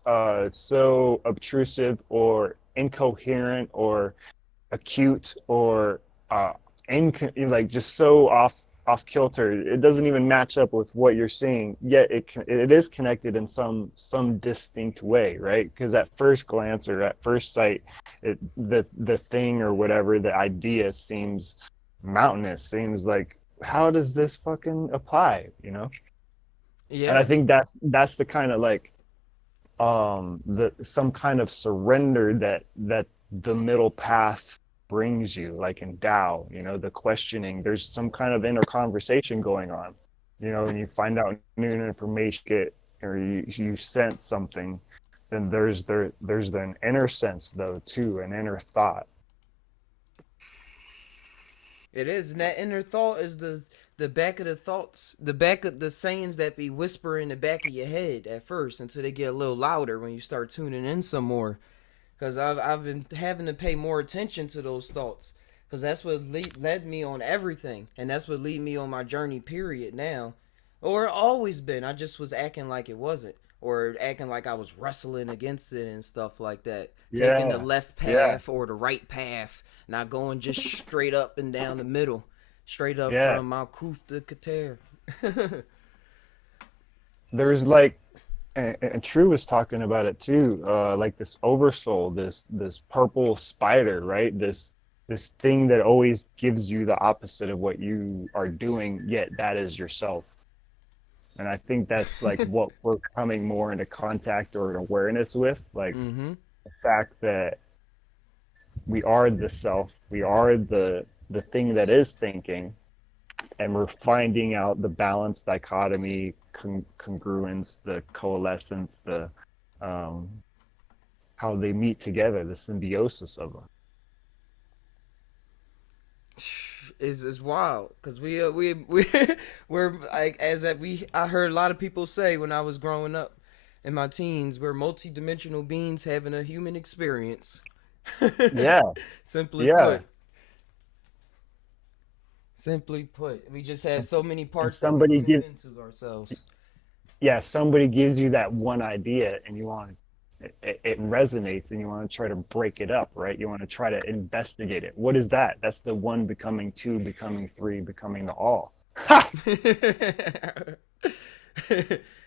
so obtrusive or incoherent or acute or like just so off kilter. It doesn't even match up with what you're seeing. Yet it is connected in some distinct way, right? Because at first glance or at first sight, the thing or whatever the idea seems mountainous. Seems like, how does this fucking apply? And I Yeah. think that's the kind of like the some kind of surrender that the middle path brings you, like in Tao, the questioning. There's some kind of inner conversation going on, and you find out new information, or you sense something. Then there's an inner sense though too, an inner thought. It is, and that inner thought is the back of the thoughts, the back of the sayings that be whispering in the back of your head at first until they get a little louder when you start tuning in some more. Because I've been having to pay more attention to those thoughts. Because that's what led me on everything. And that's what led me on my journey, period, now. Or always been. I just was acting like it wasn't. Or acting like I was wrestling against it and stuff like that. Taking the Yeah, left yeah, path or the right path. Not going just straight up and down the middle. Straight up yeah. from Malkuth to Qatar. There's like, and True was talking about it too, like this oversoul, this purple spider, right? This thing that always gives you the opposite of what you are doing, yet that is yourself. And I think that's like what we're coming more into contact or awareness with, like Mm-hmm. the fact that we are the self, we are the thing that is thinking, and we're finding out the balance, dichotomy, congruence, the coalescence, the um, how they meet together, the symbiosis of them. Is wild because we we're like as that we I heard a lot of people say when I was growing up in my teens, we're multi-dimensional beings having a human experience. Yeah, simply yeah. put, simply put, we just have And, so many and parts that we somebody tune gives, into ourselves. yeah, somebody gives you that one idea, and you want it resonates, and you want to try to break it up, right? You want to try to investigate it. What is that? That's the one becoming two, becoming three, becoming the all. Ha!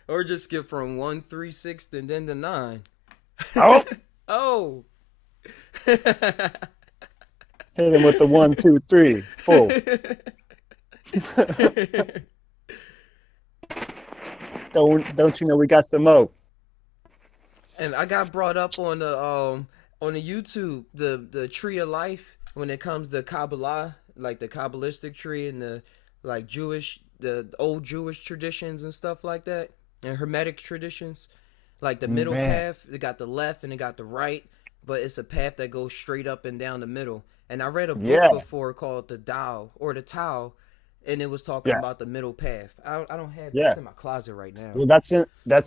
Or just skip from 1 3 6 and then to 9. Oh, Oh. hit him with the one, two, three, full. Don't you know we got some more? And I got brought up on the YouTube the tree of life when it comes to Kabbalah, like the Kabbalistic tree and the like Jewish the old Jewish traditions and stuff like that, and Hermetic traditions. Like the middle Man, path, it got the left and it got the right, but it's a path that goes straight up and down the middle. And I read a book yeah, before called the Tao or the Tao, and it was talking yeah, about the middle path. I don't have yeah. it's in my closet right now. Well, that's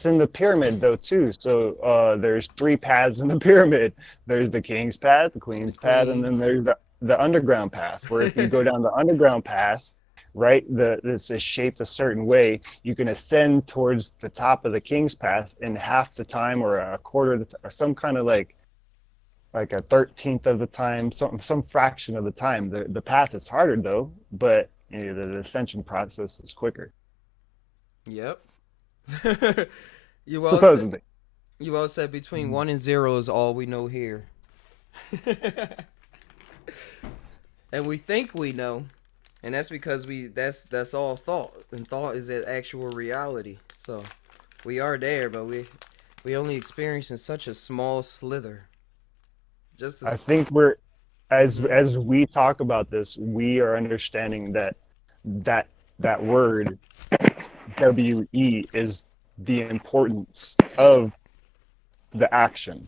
in the pyramid though too. So there's three paths in the pyramid. There's the king's path, the The queen's path, and then Queens. there's the underground path. Where if you go down the underground path, right, this is shaped a certain way. You can ascend towards the top of the king's path in half the time, or a quarter of the or some kind of like a 13th of the time, some fraction of the time. The path is harder though, but the ascension process is quicker, Yep. you all said supposedly. you all said between 1 and 0 is all we know here. And we think we know, and that's because that's all thought, and thought is an actual reality. So we are there, but we only experiencing such a small slither. Just I as think we're mm-hmm. as we talk about this, we are understanding that that word WE is the importance of the action.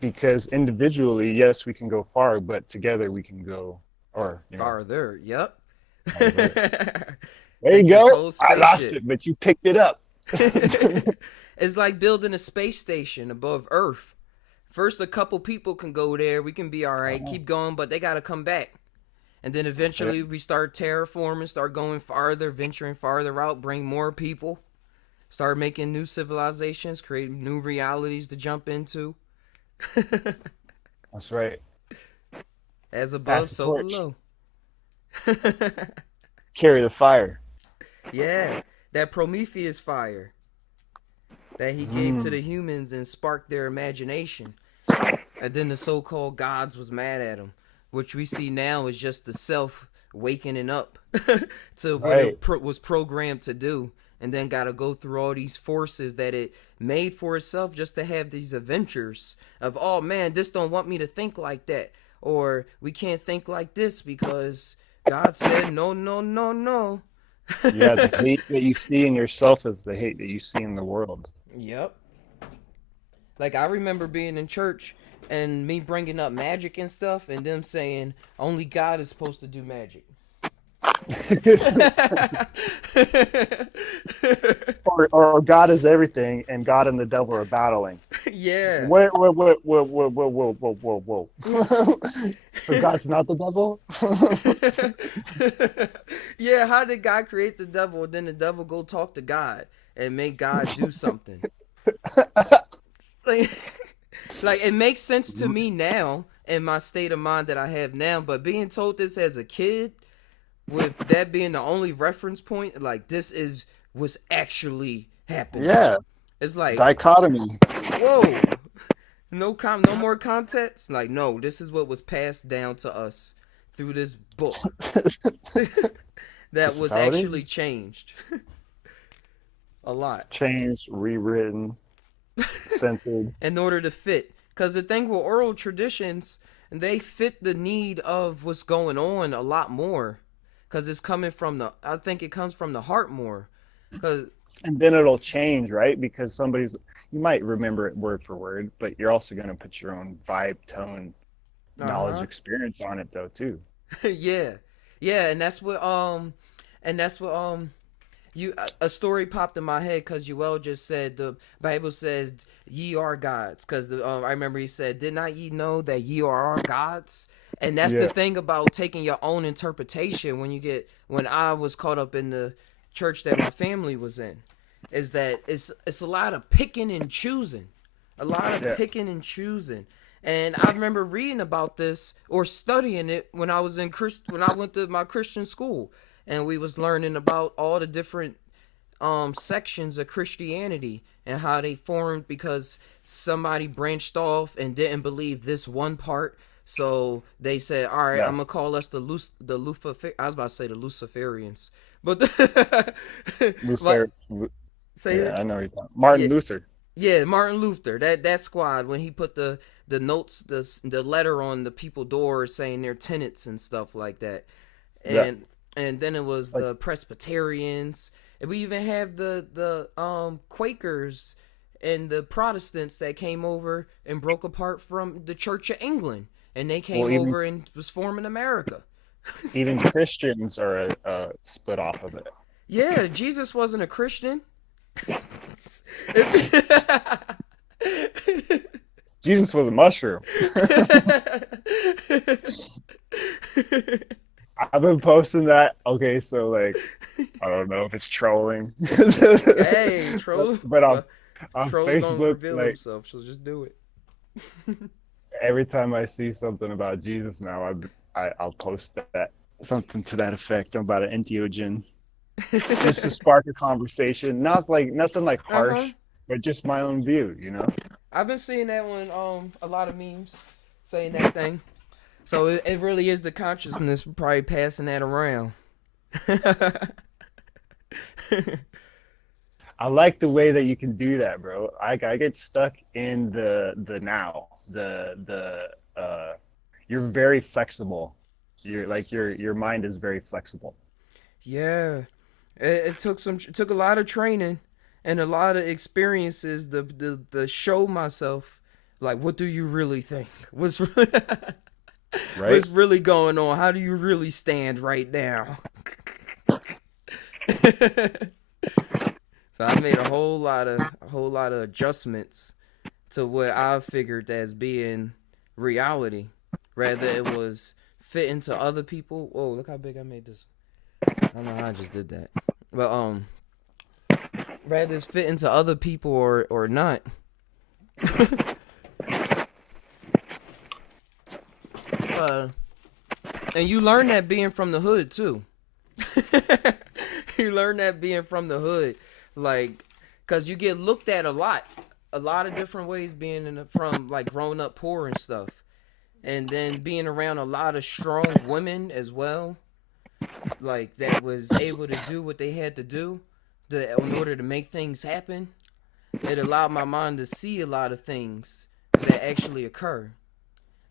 Because individually, yes, we can go far, but together we can go, or Farther. Yep. farther. There you Take this go. whole I lost spaceship. it, but you picked it up. It's like building a space station above Earth. First, a couple people can go there. We can be all right, keep going, but they got to come back. And then eventually we start terraforming, start going farther, venturing farther out, bring more people. start making new civilizations, create new realities to jump into. That's right. As above, Pass the so torch. below. Carry the fire. Yeah, that Prometheus fire that he gave to the humans and sparked their imagination. And then the so-called gods was mad at him, which we see now is just the self wakening up to what it was programmed to do, and then got to go through all these forces that it made for itself just to have these adventures of, oh man, this don't want me to think like that, or we can't think like this because God said no, no, no, no. Yeah, the hate that you see in yourself is the hate that you see in the world. Yep. Like, I remember being in church and me bringing up magic and stuff and them saying only God is supposed to do magic. or God is everything and God and the devil are battling. Yeah. Whoa. So God's not the devil? Yeah, how did God create the devil and then the devil go talk to God and make God do something? Like it makes sense to me now in my state of mind that I have now, but being told this as a kid, with that being the only reference point, like this is what's actually happening. Yeah. It's like dichotomy. Whoa. No more context. Like, no, this is what was passed down to us through this book. That was actually changed. A lot. Changed, rewritten, censored. In order to fit. Because the thing with oral traditions, they fit the need of what's going on a lot more. Because it's coming from I think it comes from the heart more. And then it'll change, right? Because you might remember it word for word, but you're also going to put your own vibe, tone, knowledge, experience on it though, too. Yeah. And that's what, a story popped in my head because Joel just said the Bible says ye are gods. Because I remember he said, did not ye know that ye are our gods? And that's the thing about taking your own interpretation when I was caught up in the church that my family was in, is that it's a lot of picking and choosing. Picking and choosing. And I remember reading about this or studying it when I was when I went to my Christian school. And we was learning about all the different sections of Christianity and how they formed because somebody branched off and didn't believe this one part. So they said, all right, I'm going to call us the I was about to say the Luciferians. But I know you're talking. Martin Luther. Yeah, Martin Luther. That squad, when he put the notes, the letter on the people doors saying they're tenants and stuff like that. And then it was the Presbyterians. And we even have the Quakers and the Protestants that came over and broke apart from the Church of England. And they came over and was forming America. Even Christians are split off of it. Yeah, Jesus wasn't a Christian. Jesus was a mushroom. I've been posting that. Okay, so like, I don't know if it's trolling. Hey, trolls. But on trolls Facebook, don't reveal themselves, so just do it. Every time I see something about Jesus now, I'll post that something to that effect about an entheogen, just to spark a conversation. Nothing like harsh, but just my own view. You know. I've been seeing that one. A lot of memes saying that thing. So it really is the consciousness probably passing that around. I like the way that you can do that, bro. I get stuck in the now. You're very flexible. Your mind is very flexible. Yeah, it took a lot of training and a lot of experiences to show myself, like, what do you really think? What's really going on? How do you really stand right now? So I made a whole lot of adjustments to what I figured as being reality, rather it was fit into other people. Whoa, look how big I made this. I don't know how I just did that, but Rather it's fit into other people or not. And you learn that being from the hood too. You learn that being from the hood, like, cause you get looked at a lot of different ways being from like growing up poor and stuff, and then being around a lot of strong women as well, like that was able to do what they had to do, in order to make things happen. It allowed my mind to see a lot of things that actually occur.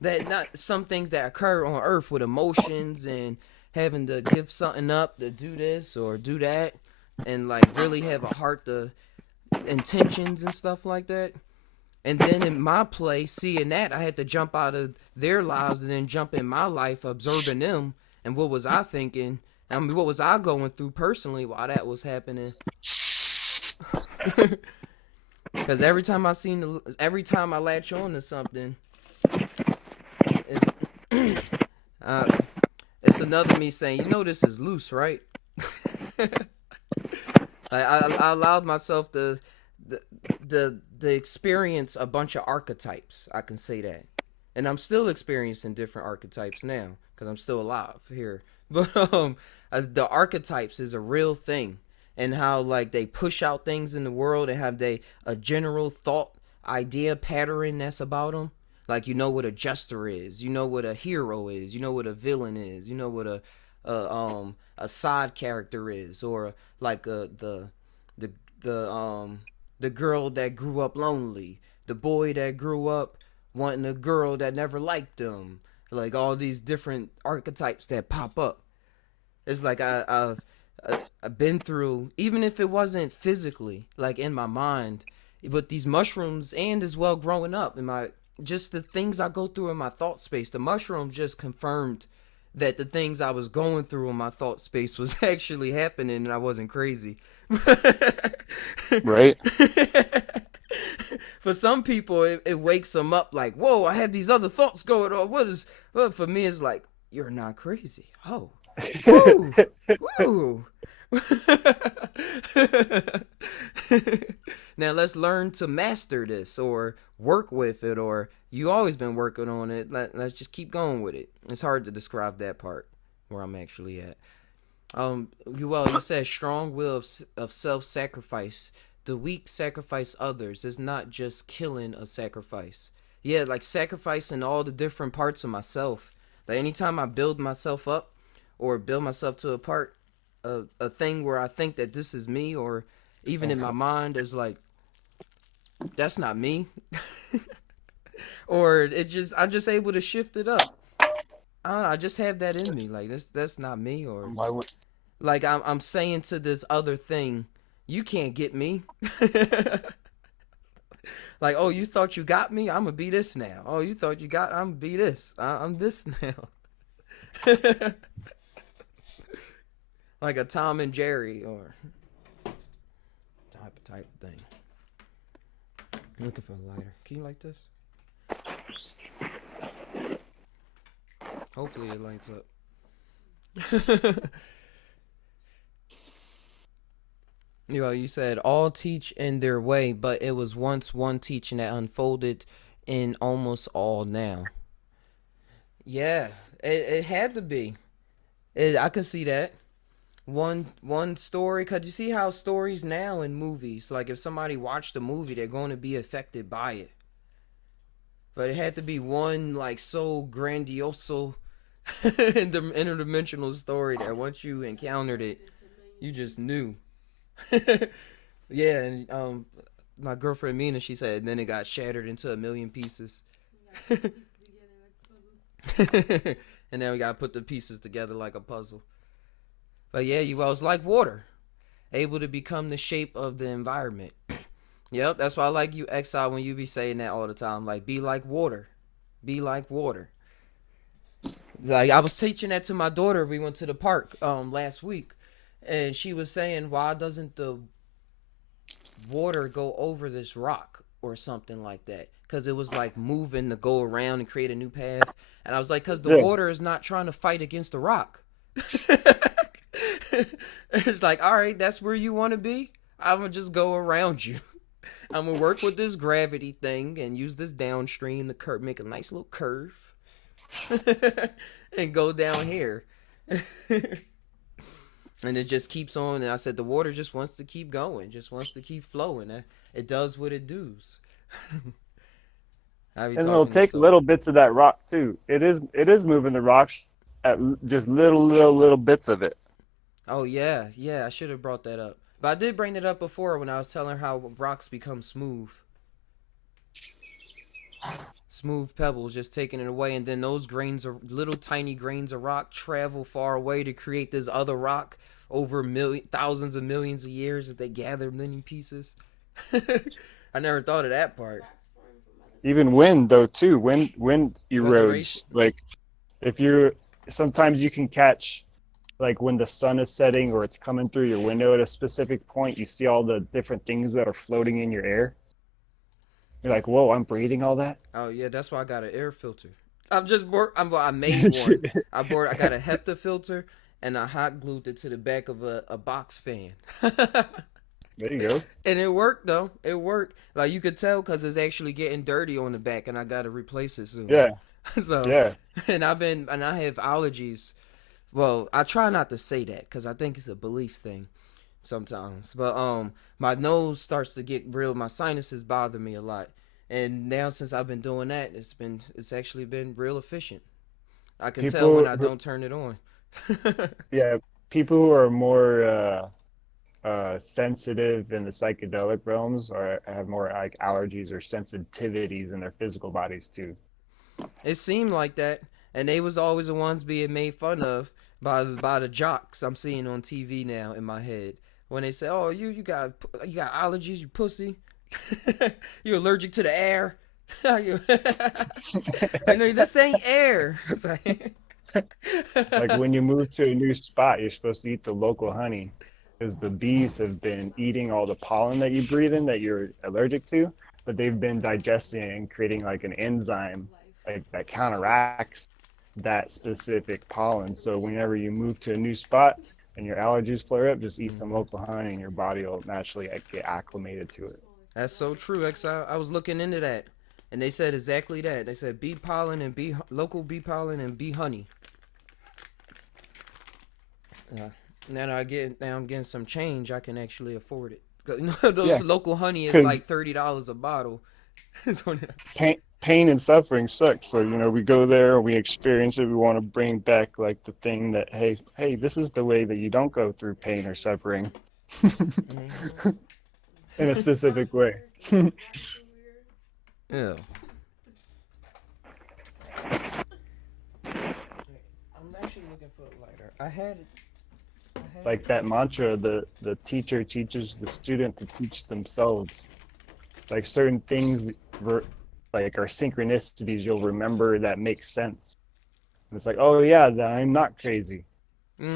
That not some things that occur on Earth with emotions and having to give something up to do this or do that, and like really have a heart to intentions and stuff like that. And then in my play, seeing that, I had to jump out of their lives and then jump in my life, observing them and what was I thinking. I mean, what was I going through personally while that was happening? Because every time I latch on to something, it's another me saying, you know, this is loose, right? I allowed myself to experience a bunch of archetypes. I can say that, and I'm still experiencing different archetypes now because I'm still alive here. But the archetypes is a real thing, and how like they push out things in the world and have a general thought idea pattern that's about them. Like, you know what a jester is, you know what a hero is, you know what a villain is, you know what a side character is, or like the girl that grew up lonely, the boy that grew up wanting a girl that never liked him, like all these different archetypes that pop up. It's like I've been through, even if it wasn't physically, like in my mind, but these mushrooms, and as well growing up in my, just the things I go through in my thought space, the mushroom just confirmed that the things I was going through in my thought space was actually happening and I wasn't crazy. Right. For some people, it wakes them up like, whoa, I have these other thoughts going on. Well, for me, it's like, you're not crazy. Oh, woo, woo. Now let's learn to master this or work with it, or you always been working on it. Let's just keep going with it. It's hard to describe that part where I'm actually at. You said strong will of self-sacrifice. The weak sacrifice others. It's not just killing a sacrifice. Yeah, like sacrificing all the different parts of myself. Like anytime I build myself up or build myself to a thing where I think that this is me, or even in my mind is like, that's not me. Or I'm just able to shift it up. I don't know, I just have that in me. Like that's not me. Or like I'm saying to this other thing, you can't get me. Like, oh, you thought you got me? I'm gonna be this now. Oh, you thought I'm gonna be this. I'm this now. Like a Tom and Jerry or type thing. I'm looking for a lighter. Can you light this? Hopefully it lights up. You said all teach in their way, but it was once one teaching that unfolded in almost all now. Yeah, it had to be. I could see that. One story, because you see how stories now in movies, like if somebody watched a movie, they're going to be affected by it. But it had to be one like so grandioso interdimensional story that once you encountered it, you just knew. Yeah, and my girlfriend Mina, she said, then it got shattered into a million pieces. And then we gotta put the pieces together like a puzzle. But yeah, you was like water, able to become the shape of the environment. Yep, that's why I like you, Exile, when you be saying that all the time. Like, be like water. Be like water. Like, I was teaching that to my daughter. We went to the park last week. And she was saying, why doesn't the water go over this rock or something like that? Because it was like moving to go around and create a new path. And I was like, because the water is not trying to fight against the rock. It's like, all right, that's where you want to be. I'm gonna just go around you. I'm gonna work with this gravity thing and use this downstream to make a nice little curve and go down here. And it just keeps on. And I said the water just wants to keep going, just wants to keep flowing. It does what it does. And it'll take little bits of that rock too. It is moving the rocks at just little bits of it. Oh yeah, I should have brought that up. But I did bring it up before when I was telling her how rocks become smooth. Smooth pebbles, just taking it away, and then those little tiny grains of rock travel far away to create this other rock over thousands of millions of years that they gather many pieces. I never thought of that part. Even wind though too. Wind erodes. Like sometimes you can catch, like when the sun is setting or it's coming through your window at a specific point, you see all the different things that are floating in your air. You're like, whoa, I'm breathing all that? Oh yeah, that's why I got an air filter. I'm just bored. I made one. I got a HEPA filter and I hot glued it to the back of a box fan. There you go. And it worked though. It worked. Like you could tell because it's actually getting dirty on the back, and I gotta replace it soon. Yeah. So yeah. And I have allergies. Well, I try not to say that because I think it's a belief thing sometimes. But my nose starts to get real. My sinuses bother me a lot, and now since I've been doing that, it's actually been real efficient. I can tell when I don't turn it on. Yeah, people who are more sensitive in the psychedelic realms or have more like allergies or sensitivities in their physical bodies too. It seemed like that, and they was always the ones being made fun of by the jocks I'm seeing on TV now in my head when they say, "Oh, you got allergies, you pussy, you allergic to the air." I know this ain't air. Like when you move to a new spot, you're supposed to eat the local honey. Because the bees have been eating all the pollen that you breathe in that you're allergic to, but they've been digesting it and creating like an enzyme like that counteracts that specific pollen. So whenever you move to a new spot and your allergies flare up, just eat some local honey and your body will naturally get acclimated to it. That's so true. I was looking into that, and they said exactly that. They said bee pollen and local bee pollen and bee honey. Now I'm getting some change. I can actually afford it. Those local honey is like $30 a bottle. Pain and suffering sucks. So we go there, we experience it. We want to bring back like the thing that hey, this is the way that you don't go through pain or suffering in a specific way. Yeah. I'm actually looking for a lighter. I had it. Like that mantra, the teacher teaches the student to teach themselves. Like certain things like are synchronicities you'll remember that make sense. And it's like, oh yeah, I'm not crazy. I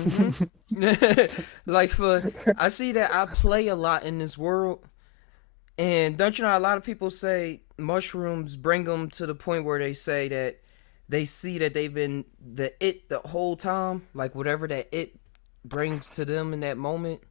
see that I play a lot in this world, and don't you know a lot of people say mushrooms bring them to the point where they say that they see that they've been the whole time, like whatever that it brings to them in that moment.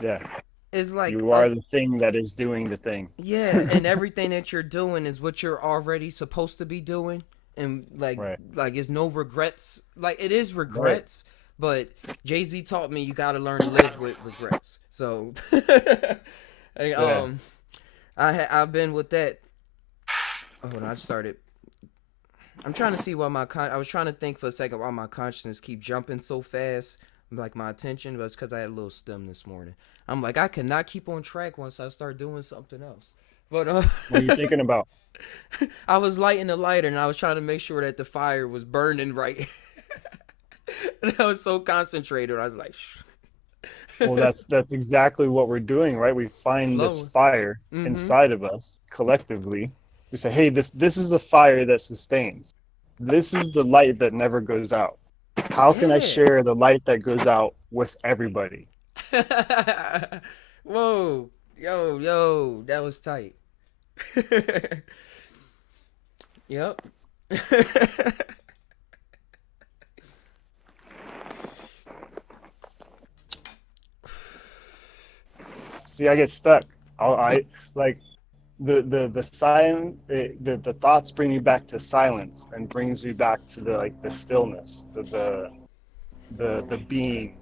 Yeah. It's like you are the thing that is doing the thing. Yeah, and everything that you're doing is what you're already supposed to be doing, and like it's no regrets. Like it is regrets, but Jay-Z taught me you got to learn to live with regrets. So, I've been with that. Oh, I started. I'm trying to see why I was trying to think for a second why my consciousness keep jumping so fast. Like my attention, but it's because I had a little stim this morning. I'm like, I cannot keep on track once I start doing something else. But what are you thinking about? I was lighting the lighter and I was trying to make sure that the fire was burning right. And I was so concentrated. I was like, well, that's exactly what we're doing, right? We find this fire inside of us collectively. We say, hey, this is the fire that sustains. This is the light that never goes out. How can I share the light that goes out with everybody? Whoa, yo, that was tight. Yep. See, I get stuck. I like the silent. The thoughts bring you back to silence and brings you back to the stillness, the being,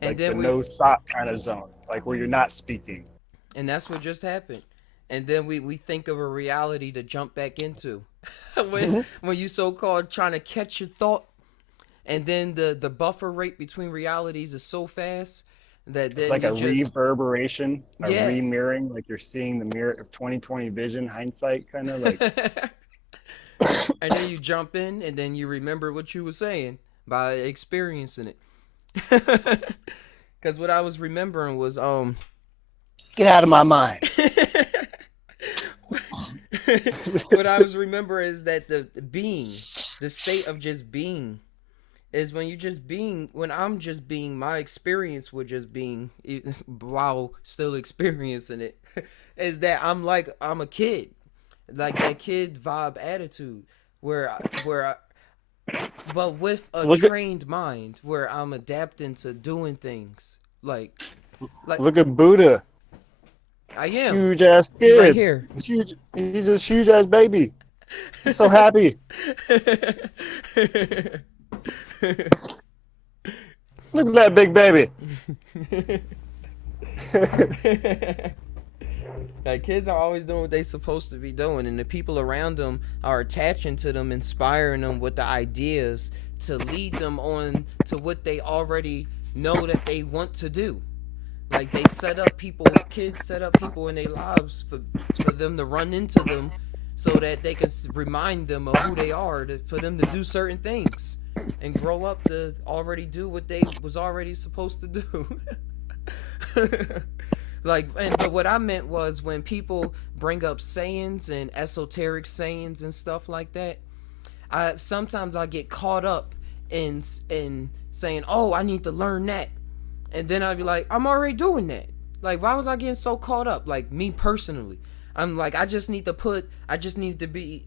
And like the then no thought kind of zone, like where you're not speaking. and that's what just happened. And then we think of a reality to jump back into. When you so called trying to catch your thought, and then the buffer rate between realities is so fast that then It's like you a just reverberation, a yeah. re-mirroring, like you're seeing the mirror of 2020 vision, hindsight, kind of like. And then you jump in and then you remember what you were saying by experiencing it. Because what I was remembering was Get out of my mind. what I was remembering is that the state of just being is when you just being, when I'm just being, my experience with just being while still experiencing it is that I'm a kid, like that kid vibe attitude but with a trained mind where I'm adapting to doing things like Look at Buddha. I am Huge ass He's kid. right here. Huge. He's a huge ass baby. He's so happy. Look at that big baby. Like kids are always doing what they're supposed to be doing, and the people around them are attaching to them, inspiring them with the ideas to lead them on to what they already know that they want to do. Like they kids set up people in their lives for them to run into them so that they can remind them of who they are, for them to do certain things and grow up to already do what they was already supposed to do. But what I meant was when people bring up sayings and esoteric sayings and stuff like that, sometimes I get caught up in saying, "Oh, I need to learn that," and then I'd be like, "I'm already doing that." Like, why was I getting so caught up? Like me personally, I'm like, I just need to be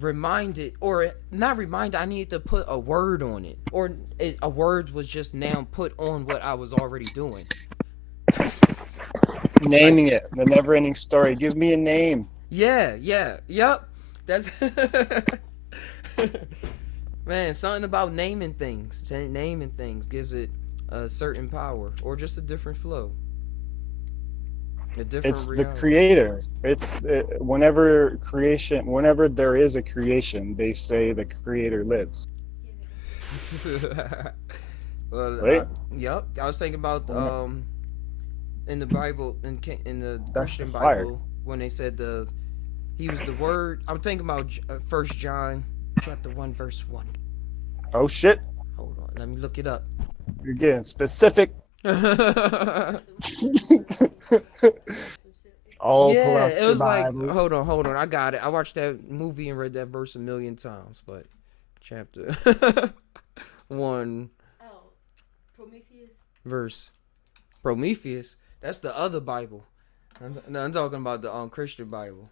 reminded, or not reminded. I need to put a word on it, or a word was just now put on what I was already doing. Naming it, the never-ending story. Give me a name. Yep. That's man. Something about naming things. Naming things gives it a certain power, or just a different flow. It's reality. the creator. Whenever there is a creation, they say the creator lives. Well, Right? Yep. I was thinking about in the Bible, in the That's Christian fire. Bible, when they said he was the Word. I'm thinking about 1 John chapter 1 verse 1. Oh shit! Hold on, let me look it up. You're getting specific. All pull Yeah, out it was the like, Bible. hold on, I got it. I watched that movie and read that verse a million times, but chapter 1 verse Prometheus. That's the other Bible. I'm talking about the Christian Bible.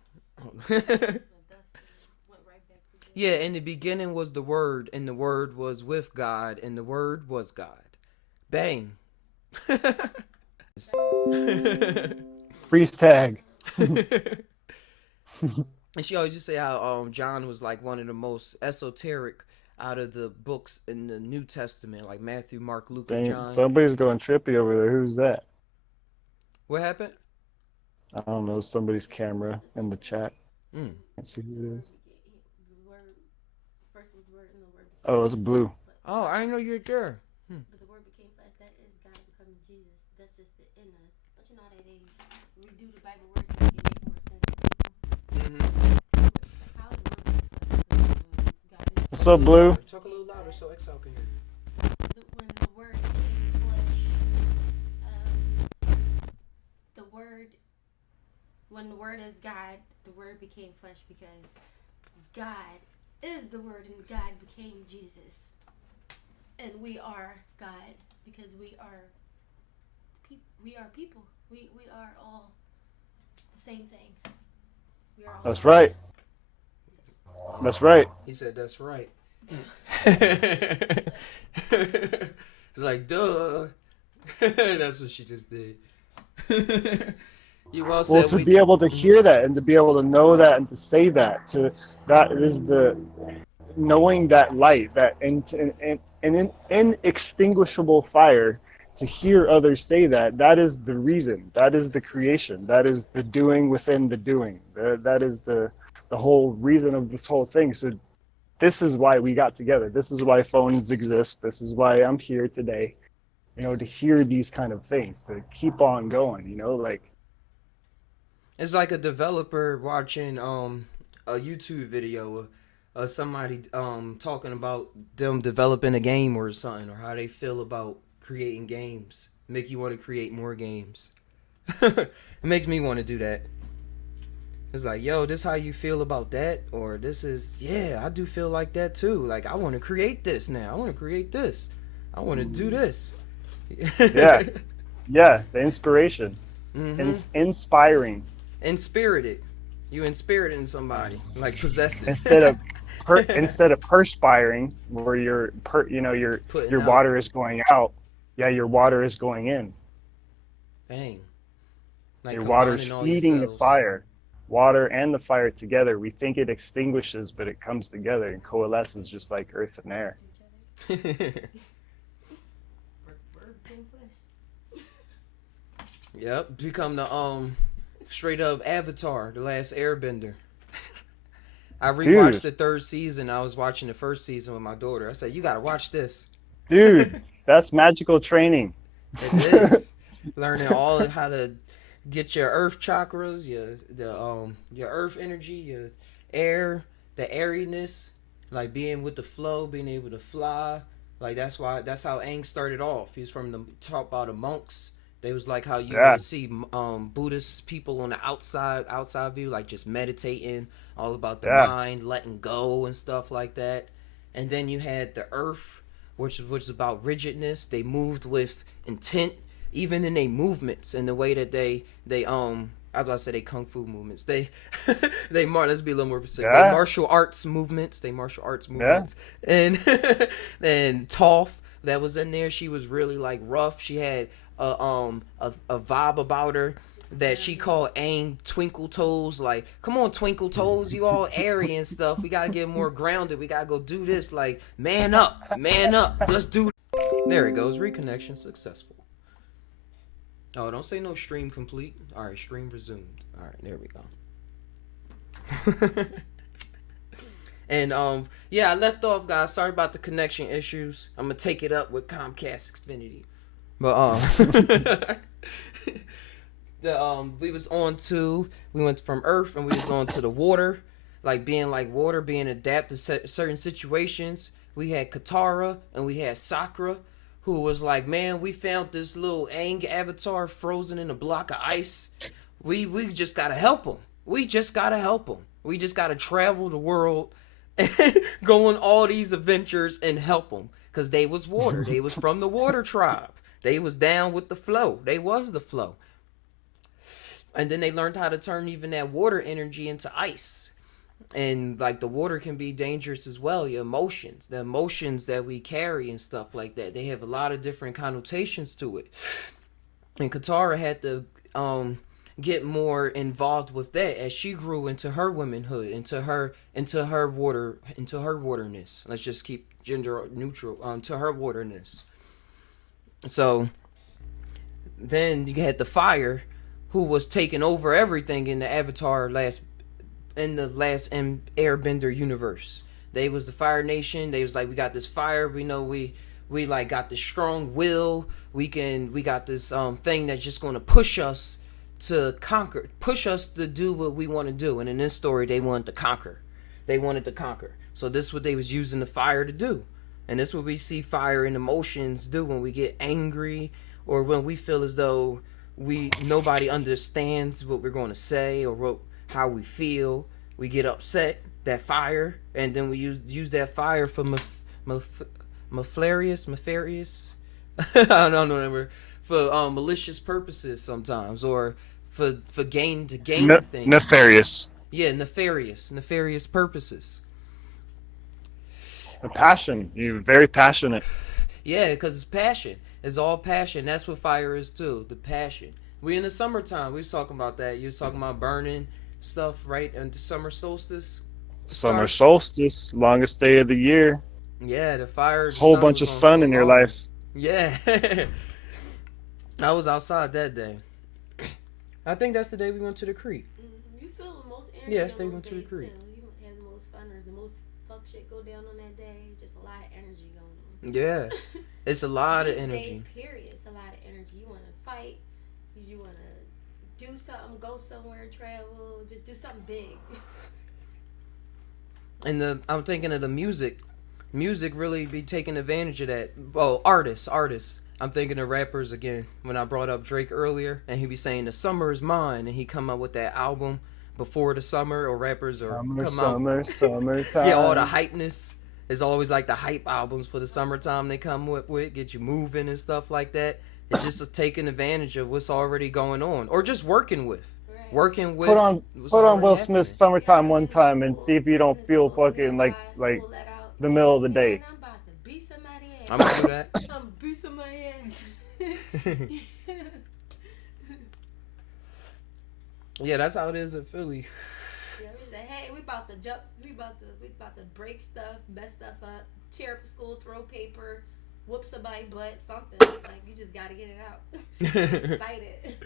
Yeah, in the beginning was the Word, and the Word was with God, and the Word was God. Bang. Freeze tag. And she always just say how John was like one of the most esoteric out of the books in the New Testament, like Matthew, Mark, Luke, and John. Somebody's going trippy over there. Who's that? What happened? I don't know. Somebody's camera in the chat. Mm. Let's see who it is. Oh, it's Blue. Oh, I didn't know you were there. But the word became flesh. That is God becoming Jesus. That's just the inner. Don't you know how they redo the Bible words to make it make more sense to people? How is the word God is What's up, Blue? Talk a little louder so Exile can hear you. when the word became flesh, when the word is God, the word became flesh because God is the word and God became Jesus. And we are God because we are people. We are all the same thing. We are all That's right. That's right. He said that's right. It's like, duh. That's what she just did. You well Well, said. to be able to hear that and to be able to know that and to say that is the knowing that light, that inextinguishable fire, to hear others say that is the reason, that is the creation, that is the doing within the doing. That is the whole reason of this whole thing. So this is why we got together. This is why phones exist. This is why I'm here today, to hear these kind of things, to keep on going, like. It's like a developer watching a YouTube video of somebody talking about them developing a game or something, or how they feel about creating games. Make you want to create more games. It makes me want to do that. It's like, yo, this how you feel about that? Or this is, yeah, I do feel like that too. Like, I want to create this now. I want to create this. I want to do this. Yeah. Yeah, the inspiration. Inspiring. Inspirited. You inspiriting somebody. Like possessive. Instead of perspiring, where your water is going out, your water is going in. Dang. Like your water is feeding the fire. Water and the fire together. We think it extinguishes, but it comes together and coalesces just like earth and air. Yep, become the straight up Avatar, the last Airbender. I rewatched the third season. I was watching the first season with my daughter. I said, "You gotta watch this." Dude, that's magical training. It is. Learning all how to get your earth chakras, your earth energy, your air, the airiness, like being with the flow, being able to fly. Like that's how Aang started off. He's from the taught by the monks. They was like how you would see Buddhist people on the outside view, like just meditating, all about the mind, letting go and stuff like that. And then you had the earth, which was about rigidness. They moved with intent, even in their movements and the way that they as I said, they kung fu movements. Let's be a little more specific. They martial arts movements. And and Toph that was in there, she was really like rough. She had a vibe about her that she called Aang Twinkle Toes. Like, come on, Twinkle Toes, you all airy and stuff. We gotta get more grounded. We gotta go do this. Like, man up. Let's do it. There it goes. Reconnection successful. Oh, don't say no stream complete. All right, stream resumed. All right, there we go. And yeah, I left off, guys. Sorry about the connection issues. I'm gonna take it up with Comcast Xfinity. But we went from Earth and we was on to the water, like water, being adapted to certain situations. We had Katara and we had Sakura, who was like, man, we found this little Aang avatar frozen in a block of ice. We just gotta help him. We just gotta travel the world and go on all these adventures and help them. Because they was water. They was from the water tribe. They was down with the flow. They was the flow. And then they learned how to turn even that water energy into ice. And like the water can be dangerous as well. The emotions that we carry and stuff like that, they have a lot of different connotations to it. And Katara had to get more involved with that as she grew into her womanhood, into her waterness. Let's just keep gender neutral, to her waterness. So then you had the fire, who was taking over everything in the Avatar last Airbender universe. They was the Fire Nation. They was like, we got this fire. We know we like got this strong will. We got this thing that's just going to push us to conquer, push us to do what we want to do. And in this story, they wanted to conquer. So this is what they was using the fire to do. And this is what we see fire and emotions do when we get angry, or when we feel as though nobody understands what we're going to say or how we feel. We get upset, that fire, and then we use that fire for nefarious I don't know, for malicious purposes sometimes, or for gain things. Nefarious. Yeah, nefarious purposes. The passion. You're very passionate. Yeah, because it's passion. It's all passion. That's what fire is too. The passion. We in the summertime. We was talking about that. You was talking about burning stuff right and the summer solstice Summer start. solstice, longest day of the year. Yeah, the fire, the Whole sun bunch was of on so sun in your long. life. Yeah. I was outside that day. I think that's the day we went to the creek. You feel the most energy Yes, on they those went to the days creek. too. You have the most fun or the most fuck shit go down on that day. Just a lot of energy going on. Yeah. It's a lot of These energy. days, period. It's a lot of energy. You want to fight. You want to do something, go somewhere, travel, just do something big. And I'm thinking of the music. Music really be taking advantage of that. Well, artists. I'm thinking of rappers again. When I brought up Drake earlier, and he be saying the summer is mine, and he come up with that album before the summer, or rappers or Summer, come out. summertime. Yeah, all the hypeness is always like the hype albums for the summertime they come with, get you moving and stuff like that. It's just taking advantage of what's already going on, or just working with. Right. Working with Put on what's put on already Will happening. Smith's "Summertime" one time and see if you don't feel fucking like the middle of the day. Man, I'm about to beat somebody ass. I'm gonna do that. I'm beat somebody ass. Yeah, that's how it is in Philly. Yeah, we say, hey, we about to jump, we about to break stuff, mess stuff up, tear up the school, throw paper, whoop somebody's butt, something. Like you just gotta get it out. Excited.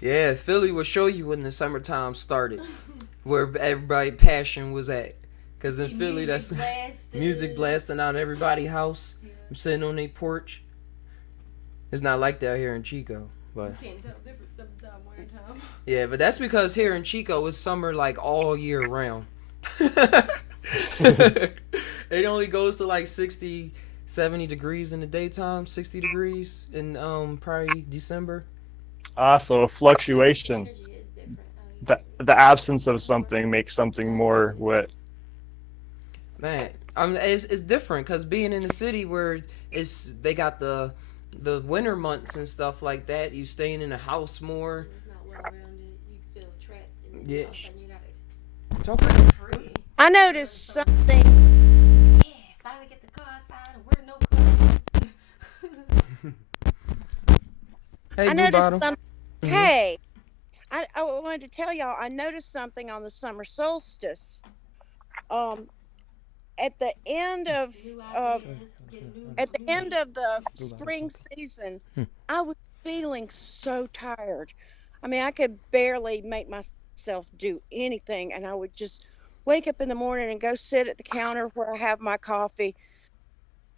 Yeah, Philly will show you when the summertime started, where everybody passion was at. Cause in Philly, that's music blasting out everybody's house. Yeah. I'm sitting on their porch. It's not like that here in Chico, but You can't tell the difference summertime, wintertime. yeah, but that's because here in Chico it's summer like all year round. It only goes to like 60, 70 degrees in the daytime, 60 degrees in probably December. So a fluctuation. Energy is different. The absence of something makes something more what. Man, it's different because being in the city where they got the winter months and stuff like that, you staying in the house more. It's not well rounded. You feel trapped, and Yeah. all of a sudden you gotta Talk about free. I noticed something. Yeah, finally get the car outside and wear no clothes. Hey, I Blue noticed Bottle. something. Mhm. Hey, I wanted to tell y'all. I noticed something on the summer solstice. At the end of New uh, ideas, get new at the end of the Blue Bottle. spring season, Hmm. I was feeling so tired. I mean, I could barely make myself do anything, and I would just wake up in the morning and go sit at the counter where I have my coffee.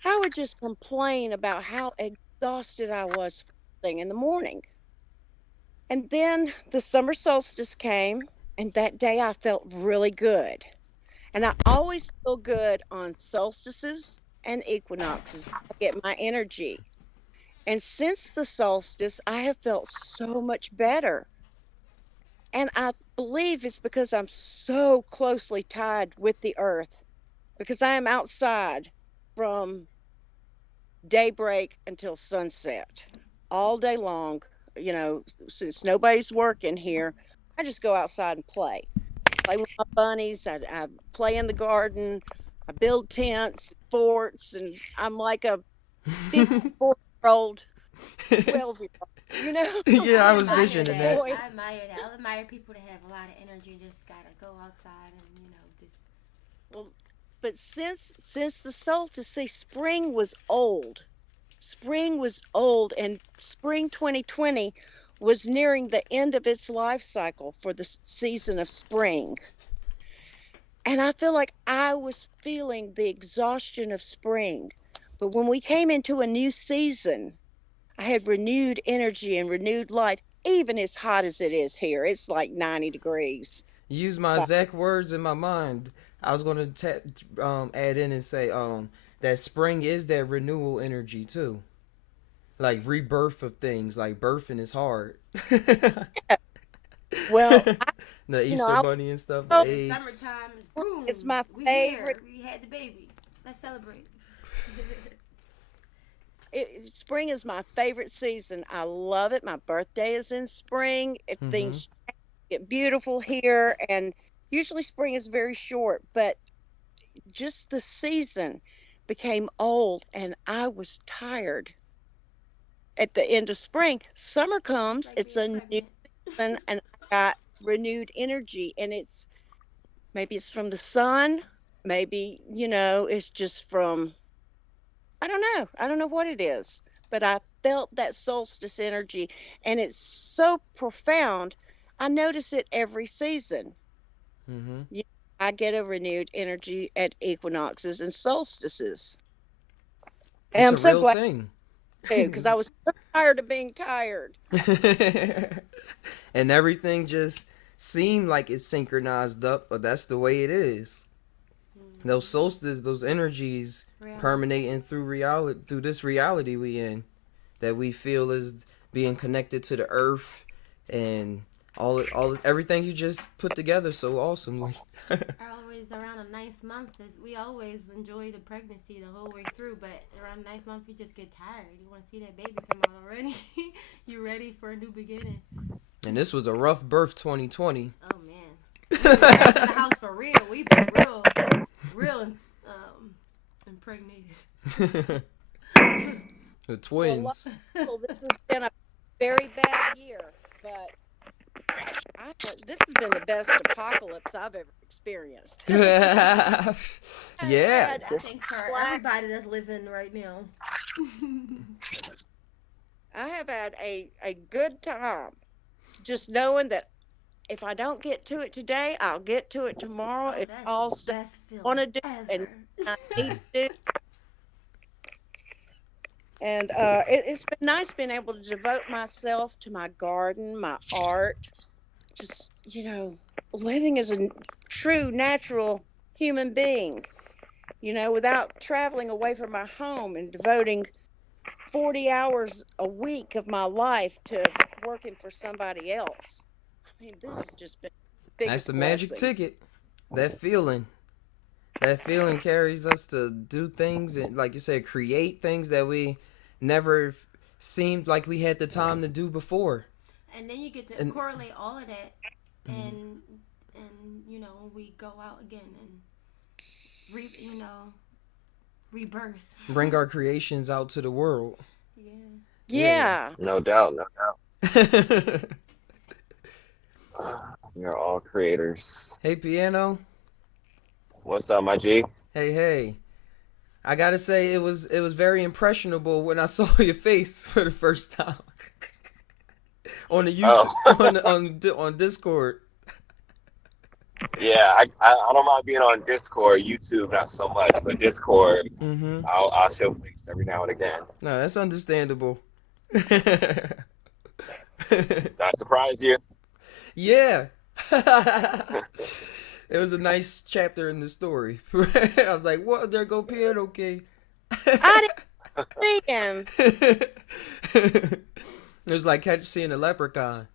I would just complain about how exhausted I was first thing in the morning. And then the summer solstice came, and that day I felt really good. And I always feel good on solstices and equinoxes. I get my energy. And since the solstice, I have felt so much better. And I believe it's because I'm so closely tied with the earth, because I am outside from daybreak until sunset all day long. Since nobody's working here, I just go outside and play. Play with my bunnies. I play in the garden. I build tents, forts, and I'm like a 54-year-old, 12-year-old, you know? Yeah, I was admire visioning that. that. Boy. I admire that. I admire people that have a lot of energy and just gotta go outside and just. Well, but since the solstice, see, spring was old. Spring was old, and spring 2020 was nearing the end of its life cycle for the season of spring. And I feel like I was feeling the exhaustion of spring. But when we came into a new season, I had renewed energy and renewed life, even as hot as it is here. It's like 90 degrees. Use my exact words in my mind. I was gonna add in and say that spring is that renewal energy too, like rebirth of things. Like birthing is hard. Well, The Easter I bunny and stuff. Oh, The eggs. Summertime, boom. It's my we favorite- Here. We had the baby. Let's celebrate. spring is my favorite season. I love it. My birthday is in spring. Things get beautiful here, and usually spring is very short, but just the season became old, and I was tired. at the end of spring, summer comes, Like it's being a new pregnant. season, and I got renewed energy. And maybe it's from the sun, maybe, it's just from, I don't know. I don't know what it is, but I felt that solstice energy, and it's so profound. I notice it every season. Mm-hmm. Yeah, I get a renewed energy at equinoxes and solstices. And It's I'm a so real glad thing. too, because I was so tired of being tired. And everything just seemed like it's synchronized up, but that's the way it is. Those solstices, those energies Reality. permeating through reality, through this reality we in, that we feel is being connected to the earth, and everything you just put together so awesomely. Always around the ninth month, we always enjoy the pregnancy the whole way through, but around the ninth month you just get tired. You want to see that baby come out already. You ready for a new beginning. And this was a rough birth, 2020. Oh man, we've been back in the house for real. We've been real impregnated. The twins. Well, this has been a very bad year, but this has been the best apocalypse I've ever experienced. Yeah. I think for everybody that's living right now. I have had a good time just knowing that if I don't get to it today, I'll get to it tomorrow. It's That's all the stuff best feeling I want to do ever. and I need to do. And it's been nice being able to devote myself to my garden, my art, just, living as a true, natural human being, without traveling away from my home and devoting 40 hours a week of my life to working for somebody else. I mean, this has just been the biggest That's the magic blessing. ticket. That feeling. That feeling carries us to do things and, like you said, create things that we never seemed like we had the time to do before. And then you get to correlate all of that, and we go out again and rebirth. Bring our creations out to the world. Yeah. No doubt, no doubt. We're all creators. Hey, Piano. What's up, my G? Hey. I gotta say, it was very impressionable when I saw your face for the first time on the YouTube on Discord. Yeah, I don't mind being on Discord, YouTube not so much, but Discord, I'll show face every now and again. No, that's understandable. Did I surprise you? Yeah. It was a nice chapter in the story. I was like, what? There go Piano, okay. I didn't see him. It was like seeing a leprechaun.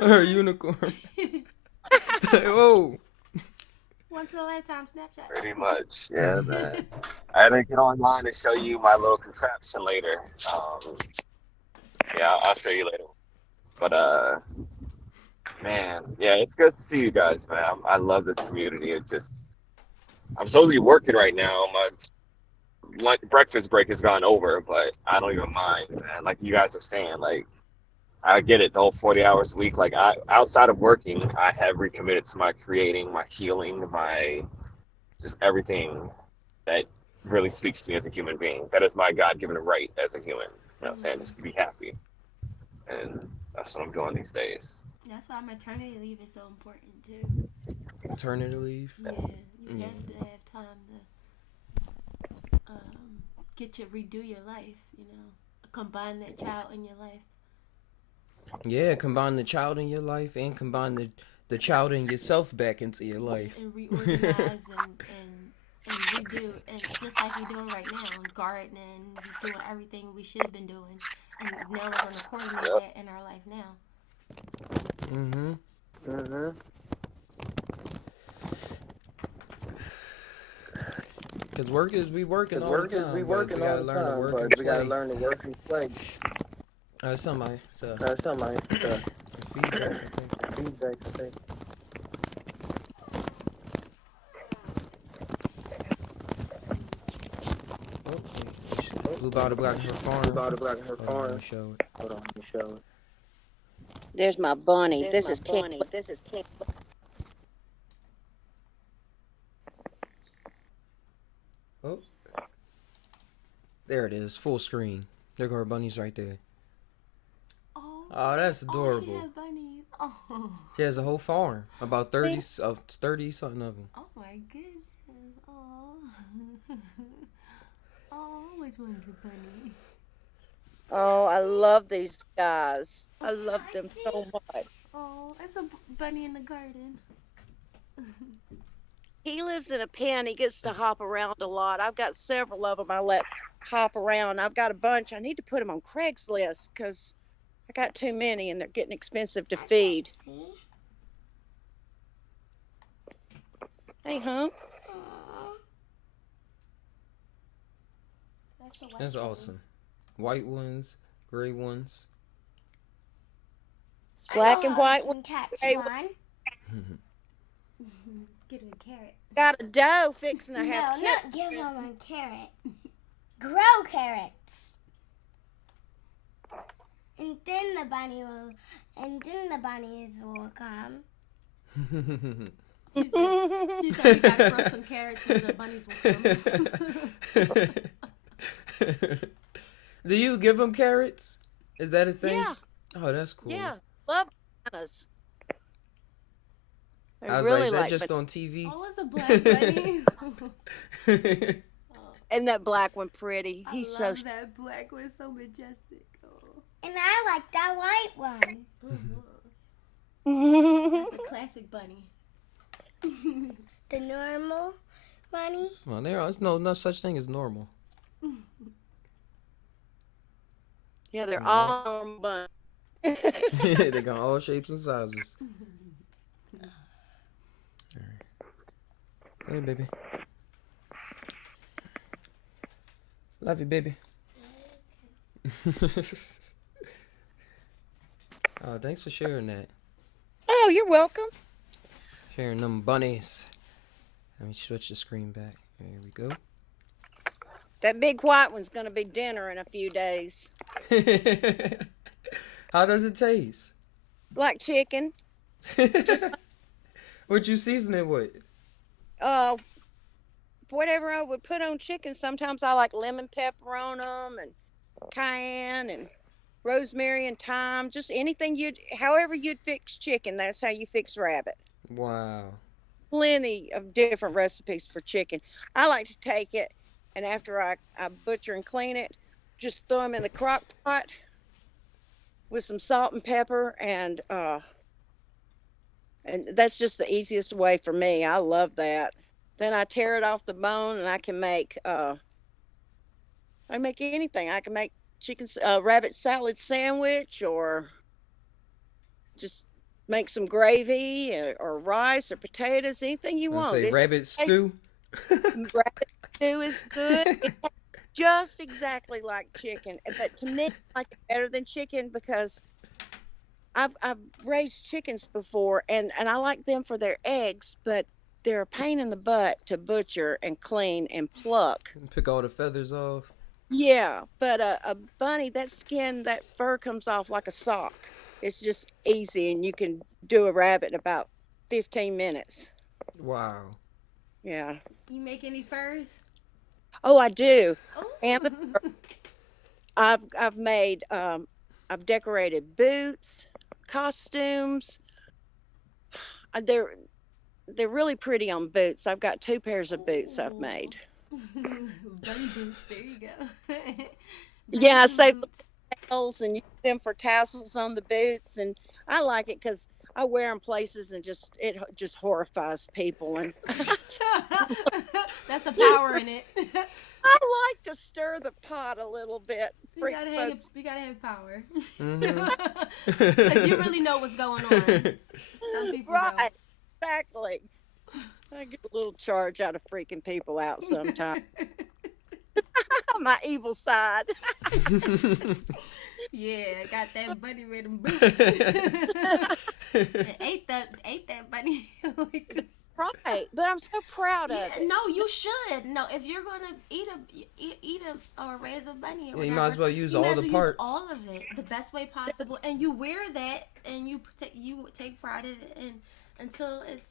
Or a unicorn. Whoa. Once in a lifetime Snapchat. Pretty much, yeah, man. I had to get online and show you my little contraption later. Yeah, I'll show you later. But, man, yeah, it's good to see you guys, man. I love this community. I'm supposedly working right now. My breakfast break has gone over, but I don't even mind, man. Like you guys are saying, like, I get it, the whole 40 hours a week. Like, outside of working, I have recommitted to my creating, my healing, my just everything that really speaks to me as a human being. That is my God-given right as a human. You know what I'm saying? Just to be happy. And that's what I'm doing these days. That's why maternity leave is so important too. Maternity leave? Yeah, you have to have time to redo your life, combine that child in your life. Yeah, combine the child in your life and combine the child and yourself back into your life. And reorganize and redo, and just like we're doing right now, gardening, just doing everything we should have been doing, and now we're going to coordinate that in our life now. Because we working all the time. We gotta learn to work and play. Somebody. Feedback, I think. Blue Bottle Black Her Farm. Hold on, let me show it. There's my bunny. This is King. Oh. There it is, full screen. There go her bunnies right there. Oh, that's adorable. Oh, she has bunnies. Oh. She has a whole farm, about 30 something of them. Oh my goodness. Oh. Oh, I always wanted a bunny. Oh, I love these guys. I love them so much. Oh, it's a bunny in the garden. He lives in a pen. He gets to hop around a lot. I've got several of them I let hop around. I've got a bunch. I need to put them on Craigslist because I got too many and they're getting expensive to feed. Hey, huh? That's awesome. White ones, gray ones. Black and white one. Catch Gray one. Get him a carrot. Got a doe fixing to have No, not give him a carrot. Grow carrots. And then the bunnies will come. She said we gotta grow some carrots and the bunnies will come. Do you give them carrots? Is that a thing? Yeah. Oh, that's cool. Yeah. Love bananas. I was like, is that just on TV? Oh, it's a black bunny. And that black one pretty. I love that black one, so majestic. Oh. And I like that white one. It's a classic bunny. The normal bunny. Well, there's no such thing as normal. Yeah, they're all normal bunnies. They got all shapes and sizes. All right. Hey, baby. Love you, baby. Oh, thanks for sharing that. Oh, you're welcome. Sharing them bunnies. Let me switch the screen back. There we go. That big white one's going to be dinner in a few days. How does it taste? Like chicken. What you season it with? Whatever I would put on chicken. Sometimes I like lemon pepper on them and cayenne and rosemary and thyme. Just anything however you'd fix chicken, that's how you fix rabbit. Wow. Plenty of different recipes for chicken. I like to take it and after I butcher and clean it, just throw them in the crock pot with some salt and pepper and that's just the easiest way for me. I love that. Then I tear it off the bone and I can make anything. I can make rabbit salad sandwich or just make some gravy or rice or potatoes, anything you want. Say rabbit stew. Rabbit stew is good. It's just exactly like chicken, but to me, I like it better than chicken because I've raised chickens before, and I like them for their eggs, but they're a pain in the butt to butcher and clean and pluck. Pick all the feathers off. Yeah, but a bunny, that fur comes off like a sock. It's just easy, and you can do a rabbit in about 15 minutes. Wow. Yeah. You make any furs? Oh, I do. Oh. And I've made I've decorated boots, costumes. They're really pretty on boots. I've got 2 pairs of boots I've made. Bunny boots, there you go. Yeah, I save the tails and use them for tassels on the boots, and I like it because I wear them places and it just horrifies people. And that's the power in it. I like to stir the pot a little bit. We gotta have power. Mm-hmm. Because you really know what's going on. Some people Right, don't. exactly. I get a little charge out of freaking people out sometimes. My evil side. Yeah, got that bunny with them boots. And ate that bunny. right, but I'm so proud of Yeah, it. no, you should. No, if you're gonna eat a or raise a bunny or Yeah, you whatever, might as well use you all might as the well parts. use all of it the best way possible, and you wear that, and you take pride in it, and until it's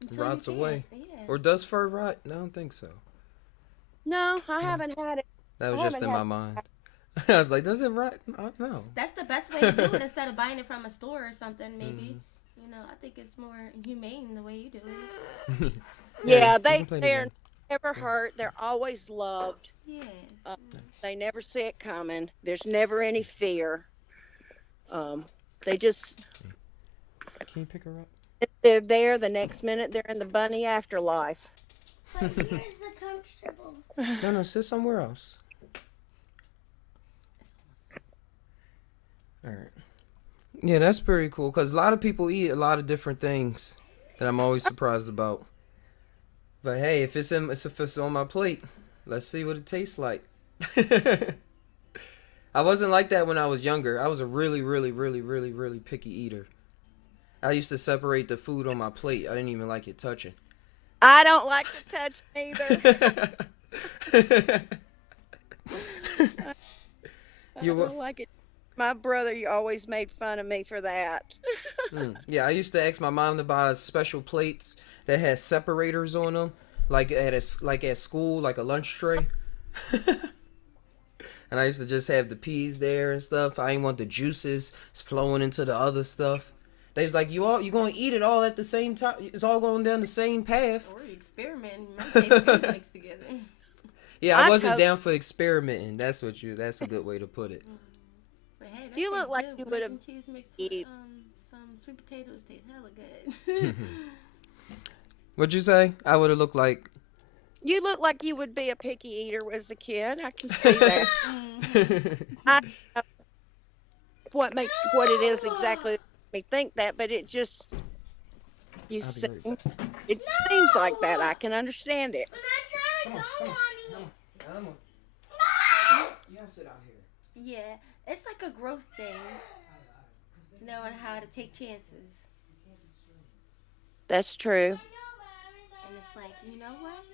until Rots you away. can't. Yeah. Or does fur rot? No, I don't think so. No, I haven't had it. That was I just haven't in my had- mind. I was like, does it rot? No. That's the best way to do it instead of buying it from a store or something. Maybe I think it's more humane the way you do it. Yeah, you can play the they're game. never hurt. They're always loved. Yeah. They never see it coming. There's never any fear. They just Can you pick her up? they're there. The next minute they're in the bunny afterlife. But here's the comfortable. No, sit somewhere else. All right. Yeah, that's pretty cool because a lot of people eat a lot of different things that I'm always surprised about. But hey, if it's on my plate, let's see what it tastes like. I wasn't like that when I was younger. I was a really, really, really, really, really picky eater. I used to separate the food on my plate. I didn't even like it touching. I don't like to touch either. I don't like it. My brother, you always made fun of me for that. Yeah, I used to ask my mom to buy special plates that had separators on them, like at school, like a lunch tray. And I used to just have the peas there and stuff. I didn't want the juices flowing into the other stuff. They was like, you gonna eat it all at the same time? It's all going down the same path. Or you experimenting. You might take food mixed together. Yeah, I wasn't down for experimenting. That's a good way to put it. But hey, that You look tastes like good. you Mac would've and cheese mixed with eat- some sweet potatoes taste hella good. What'd you say? I would have looked like. You look like you would be a picky eater as a kid. I can see that. I don't know what it is exactly that makes me think that, but it just it seems like that. I can understand it. When I try to go on it. You gotta sit out here. Yeah, it's like a growth thing. Knowing how to take chances. That's true. And it's like, you know what?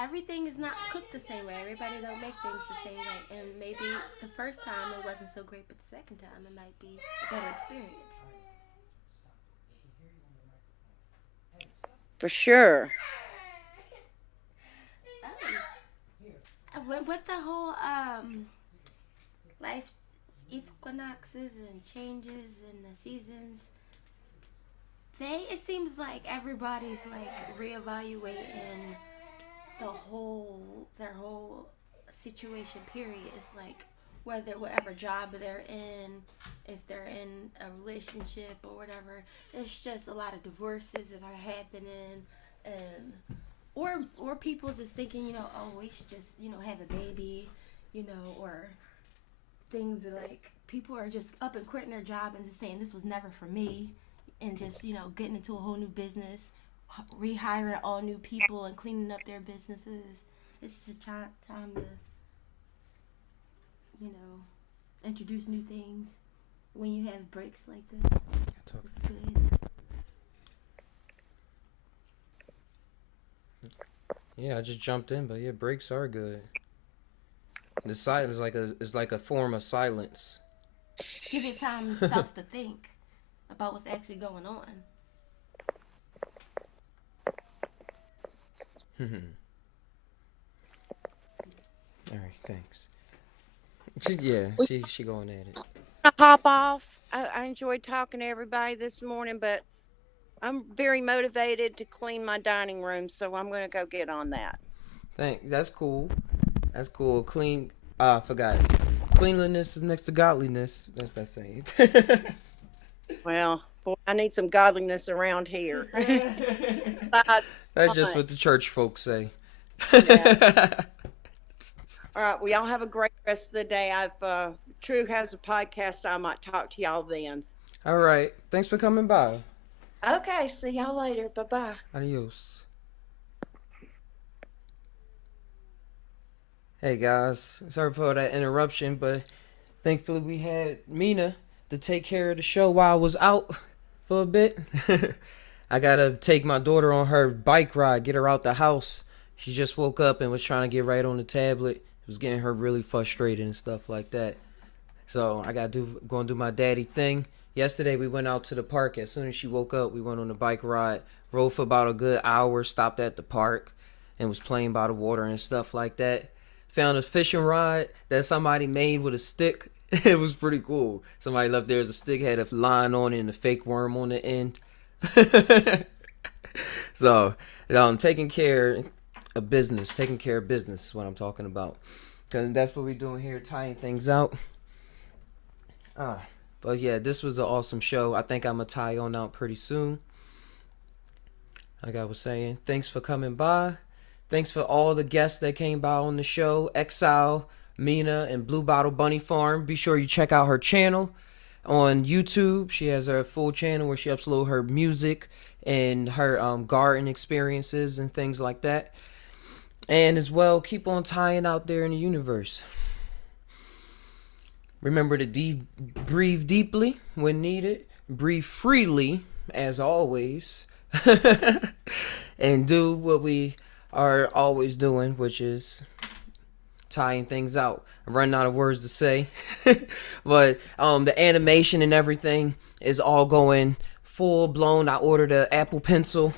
Everything is not cooked the same way. Everybody don't make things the same way. And maybe the first time it wasn't so great, but the second time it might be a better experience. For sure. With the whole life equinoxes and changes and the seasons, it seems like everybody's like reevaluating their whole situation period. It's like whatever job they're in, if they're in a relationship or whatever, it's just a lot of divorces that are happening, and or people just thinking, oh, we should just, have a baby, or things like people are just up and quitting their job and just saying this was never for me, and just, getting into a whole new business, rehiring all new people and cleaning up their businesses. It's just a time to, introduce new things when you have breaks like this. It's good. Yeah, I just jumped in, but yeah, breaks are good. The silence is like a form of silence. Give it time yourself to think about what's actually going on. All right, thanks. She going at it. I hop off. I enjoyed talking to everybody this morning, but I'm very motivated to clean my dining room, so I'm going to go get on that. That's cool. That's cool. Clean. I forgot. Cleanliness is next to godliness. That's that saying. Well, boy, I need some godliness around here. That's just what the church folks say. Yeah. All right. Well, y'all have a great rest of the day. True has a podcast. I might talk to y'all then. All right. Thanks for coming by. Okay. See y'all later. Bye-bye. Adios. Hey guys, sorry for that interruption, but thankfully we had Mina to take care of the show while I was out for a bit. I gotta take my daughter on her bike ride, get her out the house. She just woke up and was trying to get right on the tablet. It was getting her really frustrated and stuff like that. So I gonna do my daddy thing. Yesterday we went out to the park. As soon as she woke up, we went on the bike ride. Rode for about a good hour. Stopped at the park and was playing by the water and stuff like that. Found a fishing rod that somebody made with a stick. It was pretty cool. Somebody left there as a stick, had a line on it and a fake worm on the end. So, taking care of business is what I'm talking about. Because that's what we're doing here, tying things out. But yeah, this was an awesome show. I think I'm going to tie on out pretty soon. Like I was saying, thanks for coming by. Thanks for all the guests that came by on the show. Exile, Mina, and Blue Bottle Bunny Farm. Be sure you check out her channel on YouTube. She has her full channel where she uploads her music and her garden experiences and things like that. And as well, keep on tying out there in the universe. Remember to breathe deeply when needed. Breathe freely, as always. And do what we are always doing, which is tying things out. I'm running out of words to say. But the animation and everything is all going full blown. I ordered an Apple Pencil.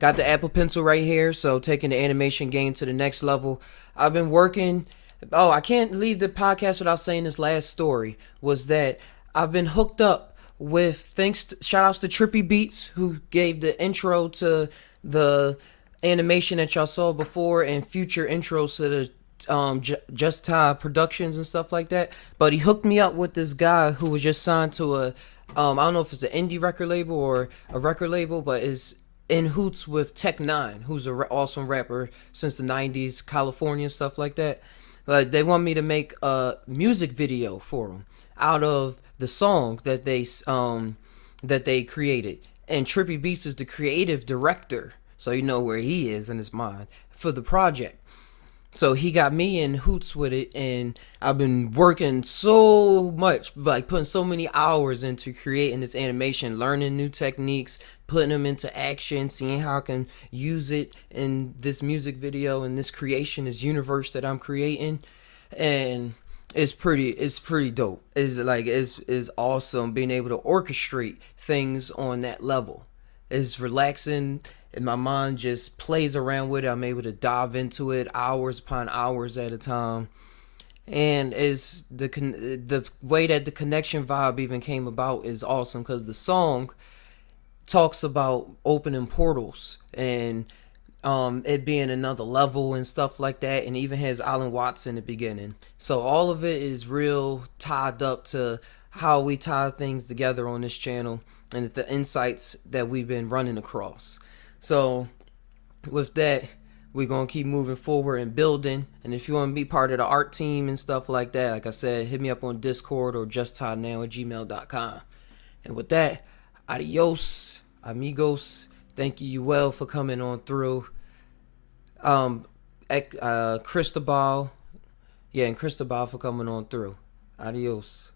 Got the Apple Pencil right here, so taking the animation game to the next level. I've been working. Oh, I can't leave the podcast without saying this last story. Was that I've been hooked up with, shout outs to Trippy Beats, who gave the intro to the animation that y'all saw before, and future intros to the Just Tai Productions and stuff like that. But he hooked me up with this guy who was just signed to a I don't know if it's an indie record label or a record label, but is in hoots with Tech9, who's an awesome rapper since the 90s, California, stuff like that. But they want me to make a music video for them out of the song that they created. And Trippy Beats is the creative director, so you know where he is in his mind for the project. So he got me in hoots with it, and I've been working so much, like putting so many hours into creating this animation, learning new techniques, putting them into action, seeing how I can use it in this music video and this creation, this universe that I'm creating. And it's pretty dope. It's awesome being able to orchestrate things on that level. It's relaxing, and my mind just plays around with it. I'm able to dive into it hours upon hours at a time. And it's the way that the connection vibe even came about is awesome, because the song talks about opening portals and it being another level and stuff like that, and even has Alan Watts in the beginning. So all of it is real tied up to how we tie things together on this channel and the insights that we've been running across. So with that, we're going to keep moving forward and building. And if you want to be part of the art team and stuff like that, like I said, hit me up on Discord or justtainow@gmail.com. And with that, adios, amigos. Thank you, well, for coming on through. Cristobal. Yeah, and Cristobal for coming on through. Adios.